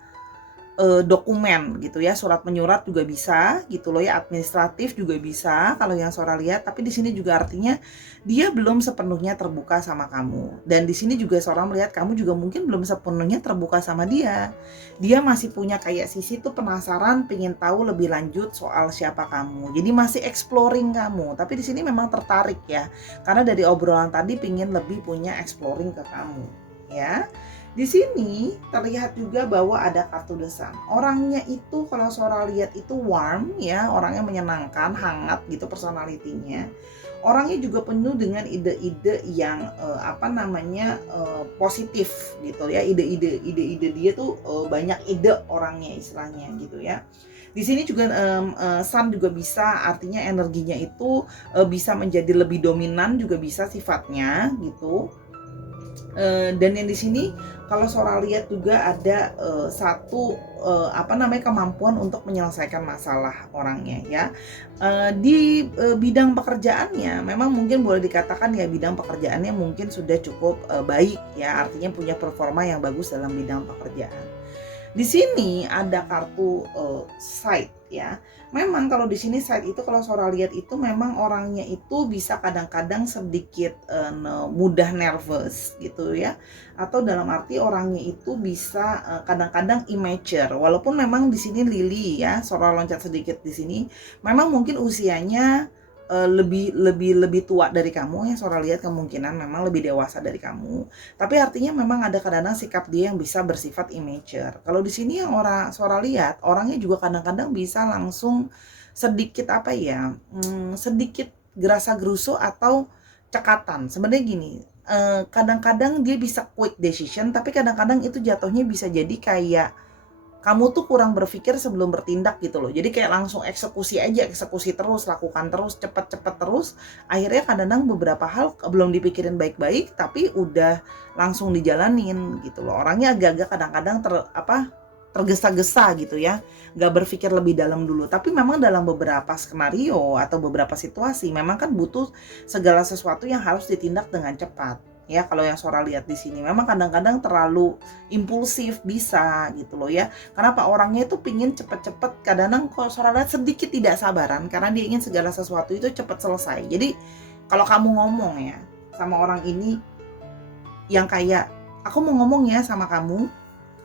dokumen gitu ya, surat menyurat juga bisa gitu loh ya, administratif juga bisa kalau yang Sora lihat. Tapi di sini juga artinya dia belum sepenuhnya terbuka sama kamu, dan di sini juga Sora melihat kamu juga mungkin belum sepenuhnya terbuka sama dia. Dia masih punya kayak sisi tuh penasaran, pengen tahu lebih lanjut soal siapa kamu, jadi masih exploring kamu. Tapi di sini memang tertarik ya, karena dari obrolan tadi pengen lebih punya exploring ke kamu ya. Di sini terlihat juga bahwa ada kartu The Sun. Orangnya itu kalau Sora lihat itu warm ya, orangnya menyenangkan, hangat gitu personalitinya. Orangnya juga penuh dengan ide-ide yang positif gitu ya. Ide-ide dia tuh banyak ide orangnya istilahnya gitu ya. Di sini juga Sun juga bisa, artinya energinya itu bisa menjadi lebih dominan juga bisa sifatnya gitu. Dan yang di sini kalau Sora lihat juga ada satu kemampuan untuk menyelesaikan masalah orangnya ya. Di bidang pekerjaannya memang mungkin boleh dikatakan ya, bidang pekerjaannya mungkin sudah cukup baik ya, artinya punya performa yang bagus dalam bidang pekerjaan. Di sini ada kartu side ya. Memang kalau di sini side itu kalau Sora lihat itu memang orangnya itu bisa kadang-kadang sedikit mudah nervous gitu ya. Atau dalam arti orangnya itu bisa kadang-kadang immature. Walaupun memang di sini Lily ya, Sora loncat sedikit di sini, memang mungkin usianya lebih tua dari kamu ya. Sora lihat kemungkinan memang lebih dewasa dari kamu, tapi artinya memang ada kadang-kadang sikap dia yang bisa bersifat immature. Kalau di sini yang Sora lihat orangnya juga kadang-kadang bisa langsung sedikit sedikit gerasa gerusu atau cekatan. Sebenarnya gini, kadang-kadang dia bisa quick decision, tapi kadang-kadang itu jatuhnya bisa jadi kayak kamu tuh kurang berpikir sebelum bertindak gitu loh. Jadi kayak langsung eksekusi aja, eksekusi terus, lakukan terus, cepet-cepet terus. Akhirnya kadang-kadang beberapa hal belum dipikirin baik-baik, tapi udah langsung dijalanin gitu loh. Orangnya agak-agak kadang-kadang tergesa-gesa gitu ya, nggak berpikir lebih dalam dulu. Tapi memang dalam beberapa skenario atau beberapa situasi memang kan butuh segala sesuatu yang harus ditindak dengan cepat. Ya, kalau yang Sora lihat di sini memang kadang-kadang terlalu impulsif bisa gitu loh ya. Kenapa orangnya itu pingin cepet-cepet, kadang-kadang kalau Sora lihat sedikit tidak sabaran karena dia ingin segala sesuatu itu cepat selesai. Jadi kalau kamu ngomong ya sama orang ini yang kayak aku mau ngomong ya sama kamu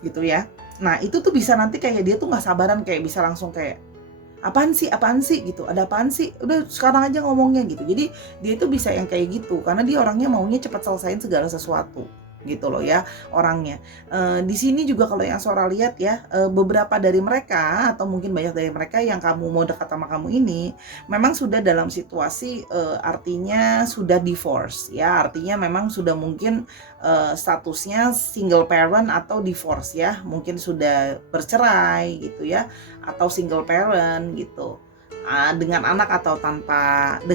gitu ya. Nah itu tuh bisa nanti kayak dia tuh nggak sabaran, kayak bisa langsung kayak apaan sih gitu, ada apaan sih, udah sekarang aja ngomongnya gitu. Jadi dia itu bisa yang kayak gitu karena dia orangnya maunya cepat selesaiin segala sesuatu gitu loh ya orangnya. Di sini juga kalau yang Sora lihat ya, beberapa dari mereka atau mungkin banyak dari mereka yang kamu mau dekat sama kamu ini memang sudah dalam situasi artinya sudah divorce ya, artinya memang sudah mungkin statusnya single parent atau divorce ya, mungkin sudah bercerai gitu ya, atau single parent gitu, dengan anak atau tanpa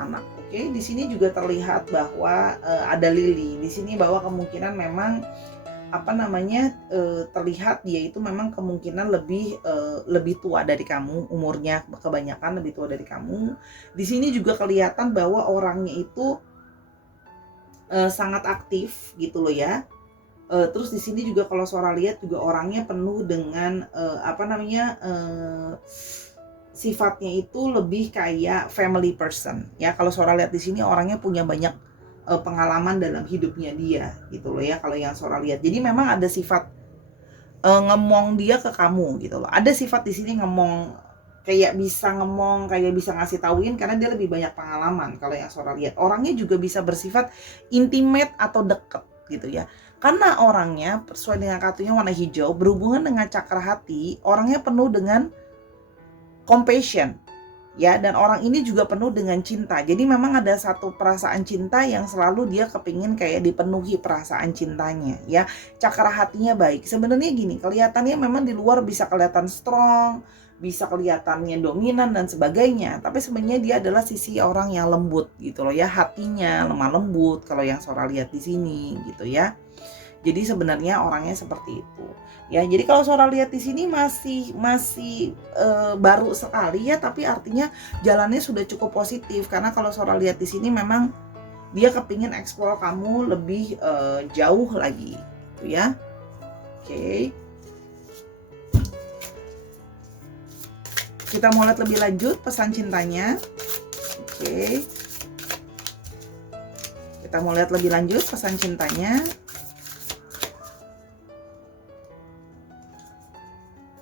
anak. Oke, di sini juga terlihat bahwa ada Lily di sini, bahwa kemungkinan memang terlihat dia itu memang kemungkinan lebih tua dari kamu, umurnya kebanyakan lebih tua dari kamu. Di sini juga kelihatan bahwa orangnya itu sangat aktif gitu loh ya. Terus di sini juga kalau Sora lihat juga orangnya penuh dengan sifatnya itu lebih kayak family person ya. Kalau Sora lihat di sini orangnya punya banyak pengalaman dalam hidupnya dia gitu loh ya, kalau yang Sora lihat. Jadi memang ada sifat ngemong dia ke kamu gitu loh. Ada sifat di sini ngemong, kayak bisa ngasih tauin karena dia lebih banyak pengalaman. Kalau yang Sora lihat orangnya juga bisa bersifat intimate atau deket gitu ya. Karena orangnya sesuai dengan kartunya warna hijau, berhubungan dengan cakra hati, orangnya penuh dengan compassion. Ya, dan orang ini juga penuh dengan cinta. Jadi memang ada satu perasaan cinta yang selalu dia kepingin kayak dipenuhi perasaan cintanya, ya. Cakra hatinya baik. Sebenarnya gini, kelihatannya memang di luar bisa kelihatan strong, bisa kelihatannya dominan dan sebagainya. Tapi sebenarnya dia adalah sisi orang yang lembut gitu loh ya, hatinya lemah lembut kalau yang Sora lihat di sini gitu ya. Jadi sebenarnya orangnya seperti itu. Ya, jadi kalau Sora lihat di sini masih baru sekali ya, tapi artinya jalannya sudah cukup positif karena kalau Sora lihat di sini memang dia kepingin eksplor kamu lebih jauh lagi, gitu ya. Oke. Kita mau lihat lebih lanjut pesan cintanya. Oke. Kita mau lihat lebih lanjut pesan cintanya.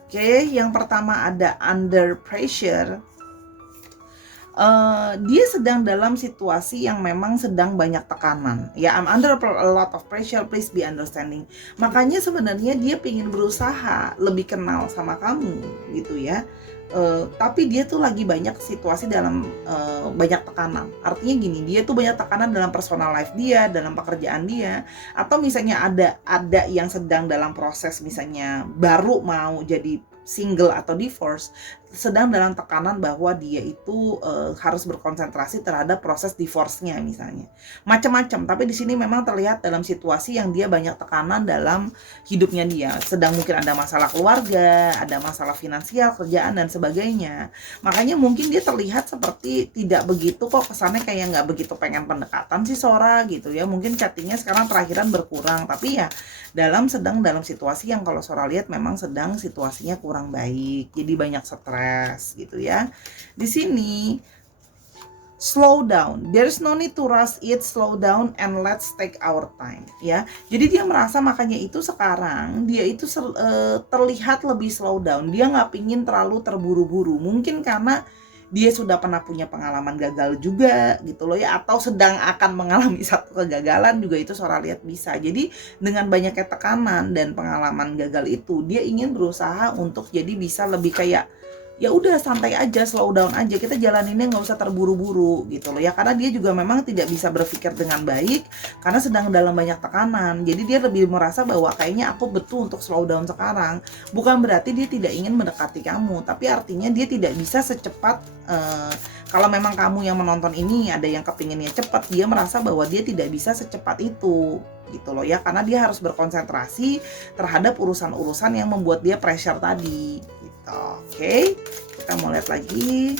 Oke, yang pertama ada under pressure. Dia sedang dalam situasi yang memang sedang banyak tekanan. Ya, I'm under a lot of pressure, please be understanding. Makanya sebenarnya dia ingin berusaha lebih kenal sama kamu, gitu ya. Tapi dia tuh lagi banyak situasi dalam banyak tekanan. Artinya gini, dia tuh banyak tekanan dalam personal life dia, dalam pekerjaan dia, atau misalnya ada yang sedang dalam proses misalnya baru mau jadi single atau divorce, sedang dalam tekanan bahwa dia itu harus berkonsentrasi terhadap proses divorce-nya misalnya. Macam-macam, tapi di sini memang terlihat dalam situasi yang dia banyak tekanan dalam hidupnya dia. Sedang mungkin ada masalah keluarga, ada masalah finansial, kerjaan dan sebagainya. Makanya mungkin dia terlihat seperti tidak begitu kok, kesannya kayak nggak begitu pengen pendekatan sih Sora gitu ya. Mungkin chattingnya sekarang terakhiran berkurang, tapi ya sedang dalam situasi yang kalau Sora lihat memang sedang situasinya kurang baik. Jadi banyak stres gitu ya. Di sini slow down. There's no need to rush it, slow down and let's take our time ya. Jadi dia merasa makanya itu sekarang dia itu terlihat lebih slow down. Dia nggak pingin terlalu terburu-buru. Mungkin karena dia sudah pernah punya pengalaman gagal juga gitu loh ya, atau sedang akan mengalami satu kegagalan juga, itu Sora lihat bisa. Jadi dengan banyaknya tekanan dan pengalaman gagal itu, dia ingin berusaha untuk jadi bisa lebih kayak ya udah santai aja, slow down aja, kita jalaninnya nggak usah terburu-buru gitu loh ya, karena dia juga memang tidak bisa berpikir dengan baik karena sedang dalam banyak tekanan. Jadi dia lebih merasa bahwa kayaknya aku betul untuk slow down sekarang. Bukan berarti dia tidak ingin mendekati kamu, tapi artinya dia tidak bisa secepat kalau memang kamu yang menonton ini ada yang kepinginnya cepat, dia merasa bahwa dia tidak bisa secepat itu gitu loh ya, karena dia harus berkonsentrasi terhadap urusan-urusan yang membuat dia pressure tadi gitu. Oke, kita mau lihat lagi.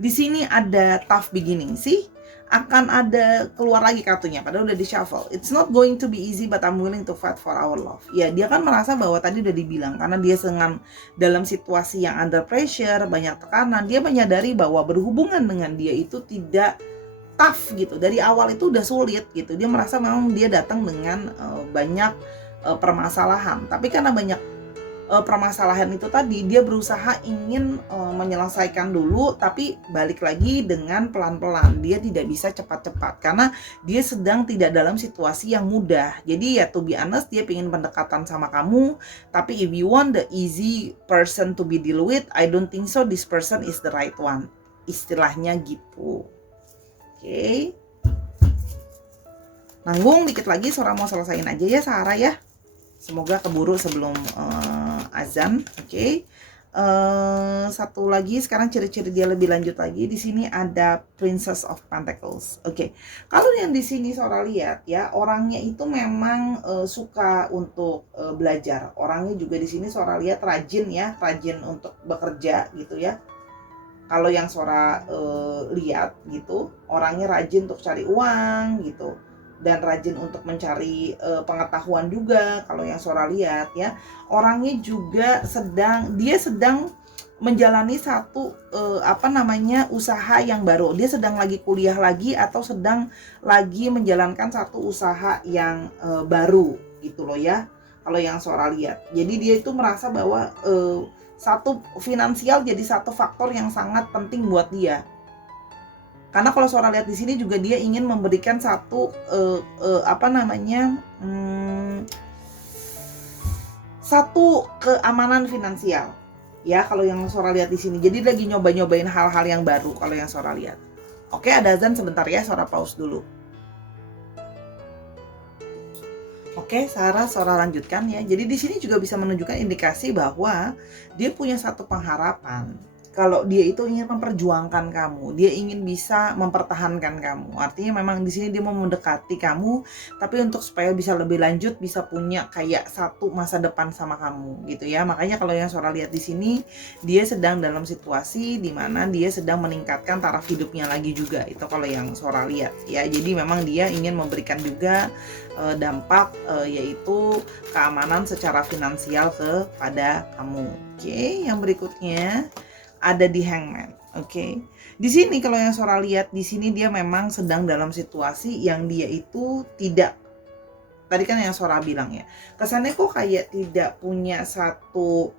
Di sini ada tough beginning sih, akan ada keluar lagi kartunya padahal udah di shuffle. It's not going to be easy but I'm willing to fight for our love. Ya, dia kan merasa bahwa tadi udah dibilang karena dia dalam situasi yang under pressure, banyak tekanan, dia menyadari bahwa berhubungan dengan dia itu tidak tough gitu. Dari awal itu udah sulit gitu. Dia merasa memang dia datang dengan banyak permasalahan. Tapi karena banyak permasalahan itu tadi, dia berusaha ingin menyelesaikan dulu, tapi balik lagi dengan pelan-pelan. Dia tidak bisa cepat-cepat karena dia sedang tidak dalam situasi yang mudah. Jadi ya to be honest, dia ingin pendekatan sama kamu, tapi if you want the easy person to be deal with, I don't think so this person is the right one. Istilahnya gitu. Oke. Nanggung dikit lagi, Sora mau selesain aja ya Sarah ya. Semoga keburu sebelum azan. Oke. Satu lagi sekarang ciri-ciri dia lebih lanjut lagi. Di sini ada Princess of Pentacles. Oke. Kalau yang di sini Sora lihat ya, orangnya itu memang suka untuk belajar. Orangnya juga di sini Sora lihat rajin ya, rajin untuk bekerja gitu ya. Kalau yang Sora lihat gitu, orangnya rajin untuk cari uang gitu, dan rajin untuk mencari pengetahuan juga. Kalau yang Sora lihat ya, orangnya juga dia sedang menjalani satu usaha yang baru. Dia sedang lagi kuliah lagi atau sedang lagi menjalankan satu usaha yang baru gitu loh ya. Kalau yang Sora lihat, jadi dia itu merasa bahwa satu finansial jadi satu faktor yang sangat penting buat dia. Karena kalau Sora lihat di sini juga dia ingin memberikan satu Satu, keamanan finansial. Ya, kalau yang Sora lihat di sini. Jadi lagi nyoba-nyobain hal-hal yang baru kalau yang Sora lihat. Oke, ada azan sebentar ya, Sora pause dulu. Oke, Sora lanjutkan ya. Jadi di sini juga bisa menunjukkan indikasi bahwa dia punya satu pengharapan. Kalau dia itu ingin memperjuangkan kamu, dia ingin bisa mempertahankan kamu. Artinya memang di sini dia mau mendekati kamu, tapi untuk supaya bisa lebih lanjut, bisa punya kayak satu masa depan sama kamu gitu ya. Makanya kalau yang Sora lihat di sini, dia sedang dalam situasi di mana dia sedang meningkatkan taraf hidupnya lagi juga. Itu kalau yang Sora lihat ya. Jadi memang dia ingin memberikan juga dampak yaitu keamanan secara finansial kepada kamu. Oke, yang berikutnya ada di Hangman. Oke. Di sini kalau yang Sora lihat di sini dia memang sedang dalam situasi yang dia itu tidak, tadi kan yang Sora bilang ya, kesannya kok kayak tidak punya satu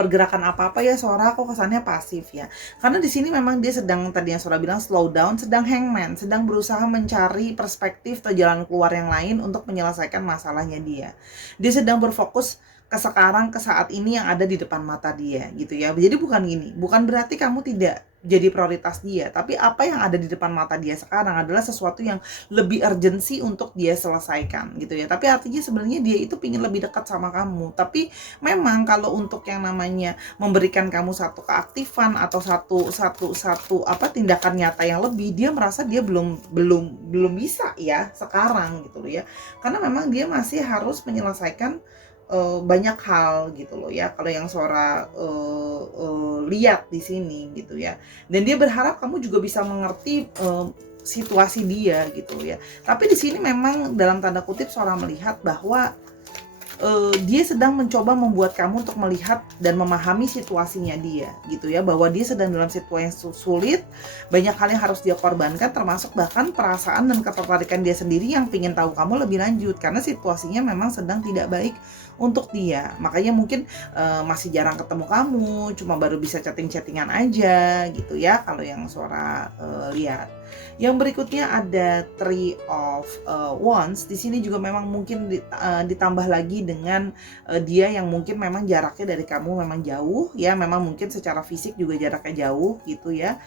pergerakan apa-apa ya Sora, kok kesannya pasif ya. Karena di sini memang dia sedang, tadi yang Sora bilang slow down, sedang hangman, sedang berusaha mencari perspektif atau jalan keluar yang lain untuk menyelesaikan masalahnya dia. Dia sedang berfokus ke sekarang, ke saat ini yang ada di depan mata dia gitu ya. Jadi bukan gini, bukan berarti kamu tidak jadi prioritas dia, tapi apa yang ada di depan mata dia sekarang adalah sesuatu yang lebih urgensi untuk dia selesaikan gitu ya. Tapi artinya sebenarnya dia itu pingin lebih dekat sama kamu, tapi memang kalau untuk yang namanya memberikan kamu satu keaktifan atau satu tindakan nyata yang lebih, dia merasa dia belum bisa ya sekarang gitu loh ya. Karena memang dia masih harus menyelesaikan banyak hal gitu loh ya, kalau yang Sora lihat di sini gitu ya. Dan dia berharap kamu juga bisa mengerti situasi dia gitu loh ya. Tapi di sini memang dalam tanda kutip Sora melihat bahwa dia sedang mencoba membuat kamu untuk melihat dan memahami situasinya dia gitu ya, bahwa dia sedang dalam situasi yang sulit, banyak hal yang harus dia korbankan, termasuk bahkan perasaan dan ketertarikan dia sendiri yang pingin tahu kamu lebih lanjut, karena situasinya memang sedang tidak baik untuk dia. Makanya mungkin masih jarang ketemu kamu, cuma baru bisa chatting-chattingan aja gitu ya kalau yang Sora lihat. Yang berikutnya ada Three of Wands. Di sini juga memang mungkin ditambah lagi dengan dia yang mungkin memang jaraknya dari kamu memang jauh ya, memang mungkin secara fisik juga jaraknya jauh gitu ya.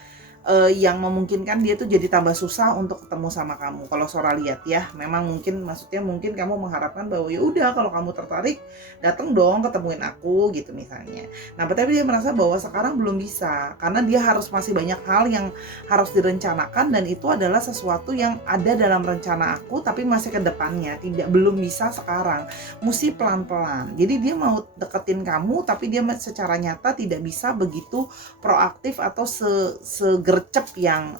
Yang memungkinkan dia tuh jadi tambah susah untuk ketemu sama kamu. Kalau Sora lihat ya, memang maksudnya mungkin kamu mengharapkan bahwa ya udah kalau kamu tertarik datang dong ketemuin aku gitu misalnya. Nah, tapi dia merasa bahwa sekarang belum bisa karena dia harus masih banyak hal yang harus direncanakan, dan itu adalah sesuatu yang ada dalam rencana aku tapi masih ke depannya, belum bisa sekarang. Mesti pelan-pelan. Jadi dia mau deketin kamu tapi dia secara nyata tidak bisa begitu proaktif atau gercep yang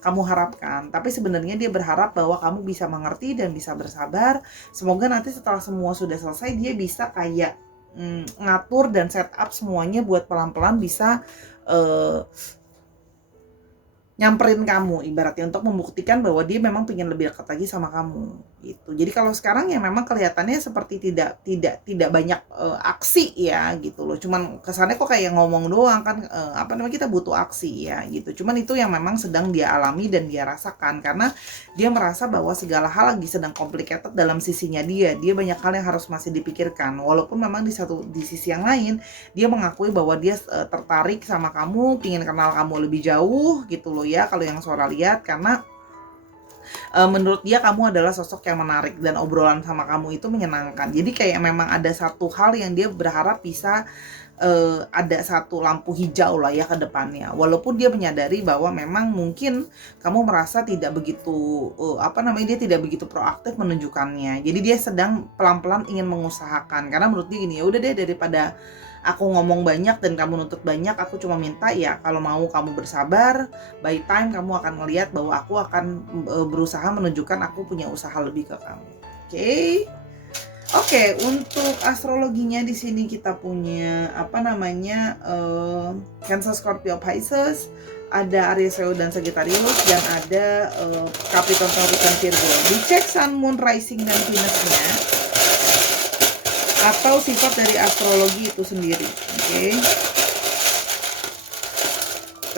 kamu harapkan. Tapi sebenarnya dia berharap bahwa kamu bisa mengerti dan bisa bersabar. Semoga nanti setelah semua sudah selesai dia bisa kayak ngatur dan set up semuanya buat pelan-pelan bisa nyamperin kamu, ibaratnya untuk membuktikan bahwa dia memang pengen lebih dekat lagi sama kamu gitu. Jadi kalau sekarang ya memang kelihatannya seperti tidak banyak aksi ya gitu loh. Cuman kesannya kok kayak ngomong doang kan, kita butuh aksi ya gitu. Cuman itu yang memang sedang dia alami dan dia rasakan, karena dia merasa bahwa segala hal lagi sedang complicated dalam sisinya dia. Dia banyak hal yang harus masih dipikirkan. Walaupun memang di sisi yang lain dia mengakui bahwa dia tertarik sama kamu, ingin kenal kamu lebih jauh gitu loh ya kalau yang Sora lihat, karena menurut dia kamu adalah sosok yang menarik dan obrolan sama kamu itu menyenangkan. Jadi kayak memang ada satu hal yang dia berharap bisa ada satu lampu hijau lah ya ke depannya. Walaupun dia menyadari bahwa memang mungkin kamu merasa tidak begitu dia tidak begitu proaktif menunjukkannya. Jadi dia sedang pelan-pelan ingin mengusahakan, karena menurut dia gini, ya udah deh, daripada aku ngomong banyak dan kamu nuntut banyak, aku cuma minta ya kalau mau kamu bersabar, by time kamu akan ngelihat bahwa aku akan berusaha menunjukkan aku punya usaha lebih ke kamu. Oke, untuk astrologinya di sini kita punya Cancer, Scorpio, Pisces, ada Aries, Leo dan Sagittarius, dan ada Capricorn, Taurus dan Virgo. Dicek Sun, Moon, Rising dan Venus-nya atau sifat dari astrologi itu sendiri.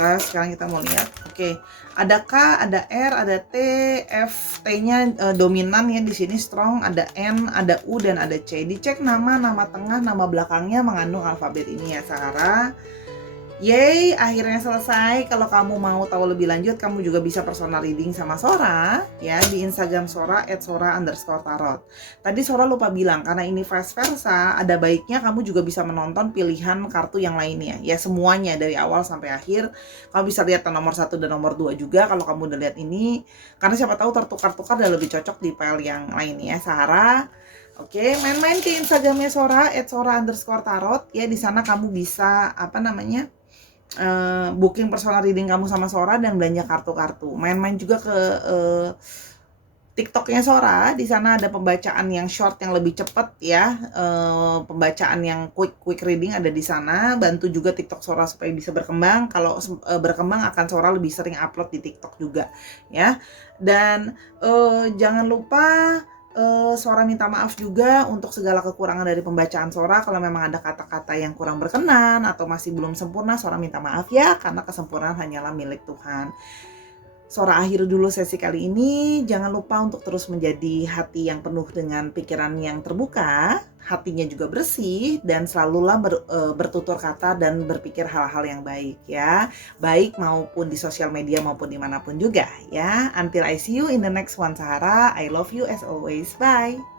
Sekarang kita mau lihat. Ada K, ada R, ada T, F, T-nya dominan ya di sini strong, ada N, ada U dan ada C. Dicek nama tengah, nama belakangnya mengandung alfabet ini ya Sarah. Yeay, akhirnya selesai. Kalau kamu mau tahu lebih lanjut, kamu juga bisa personal reading sama Sora ya di Instagram Sora @sora_tarot. Tadi Sora lupa bilang, karena ini vice versa, ada baiknya kamu juga bisa menonton pilihan kartu yang lainnya. Ya semuanya dari awal sampai akhir. Kamu bisa lihat nomor 1 dan nomor 2 juga kalau kamu udah lihat ini. Karena siapa tahu tertukar-tukar dan lebih cocok di file yang lain ya, Sarah. Oke, main-main ke Instagramnya Sora @sora_tarot ya. Di sana kamu bisa booking personal reading kamu sama Sora dan belanja kartu-kartu. Main-main juga ke TikToknya Sora. Di sana ada pembacaan yang short yang lebih cepat ya. Pembacaan yang quick reading ada di sana. Bantu juga TikTok Sora supaya bisa berkembang. Kalau berkembang akan Sora lebih sering upload di TikTok juga ya. Dan jangan lupa Sora minta maaf juga untuk segala kekurangan dari pembacaan Sora. Kalau memang ada kata-kata yang kurang berkenan atau masih belum sempurna, Sora minta maaf ya, karena kesempurnaan hanyalah milik Tuhan. Sora akhir dulu sesi kali ini. Jangan lupa untuk terus menjadi hati yang penuh dengan pikiran yang terbuka, hatinya juga bersih, dan selalulah bertutur kata dan berpikir hal-hal yang baik ya. Baik maupun di sosial media maupun dimanapun juga ya. Until I see you in the next one, Sarah. I love you as always. Bye.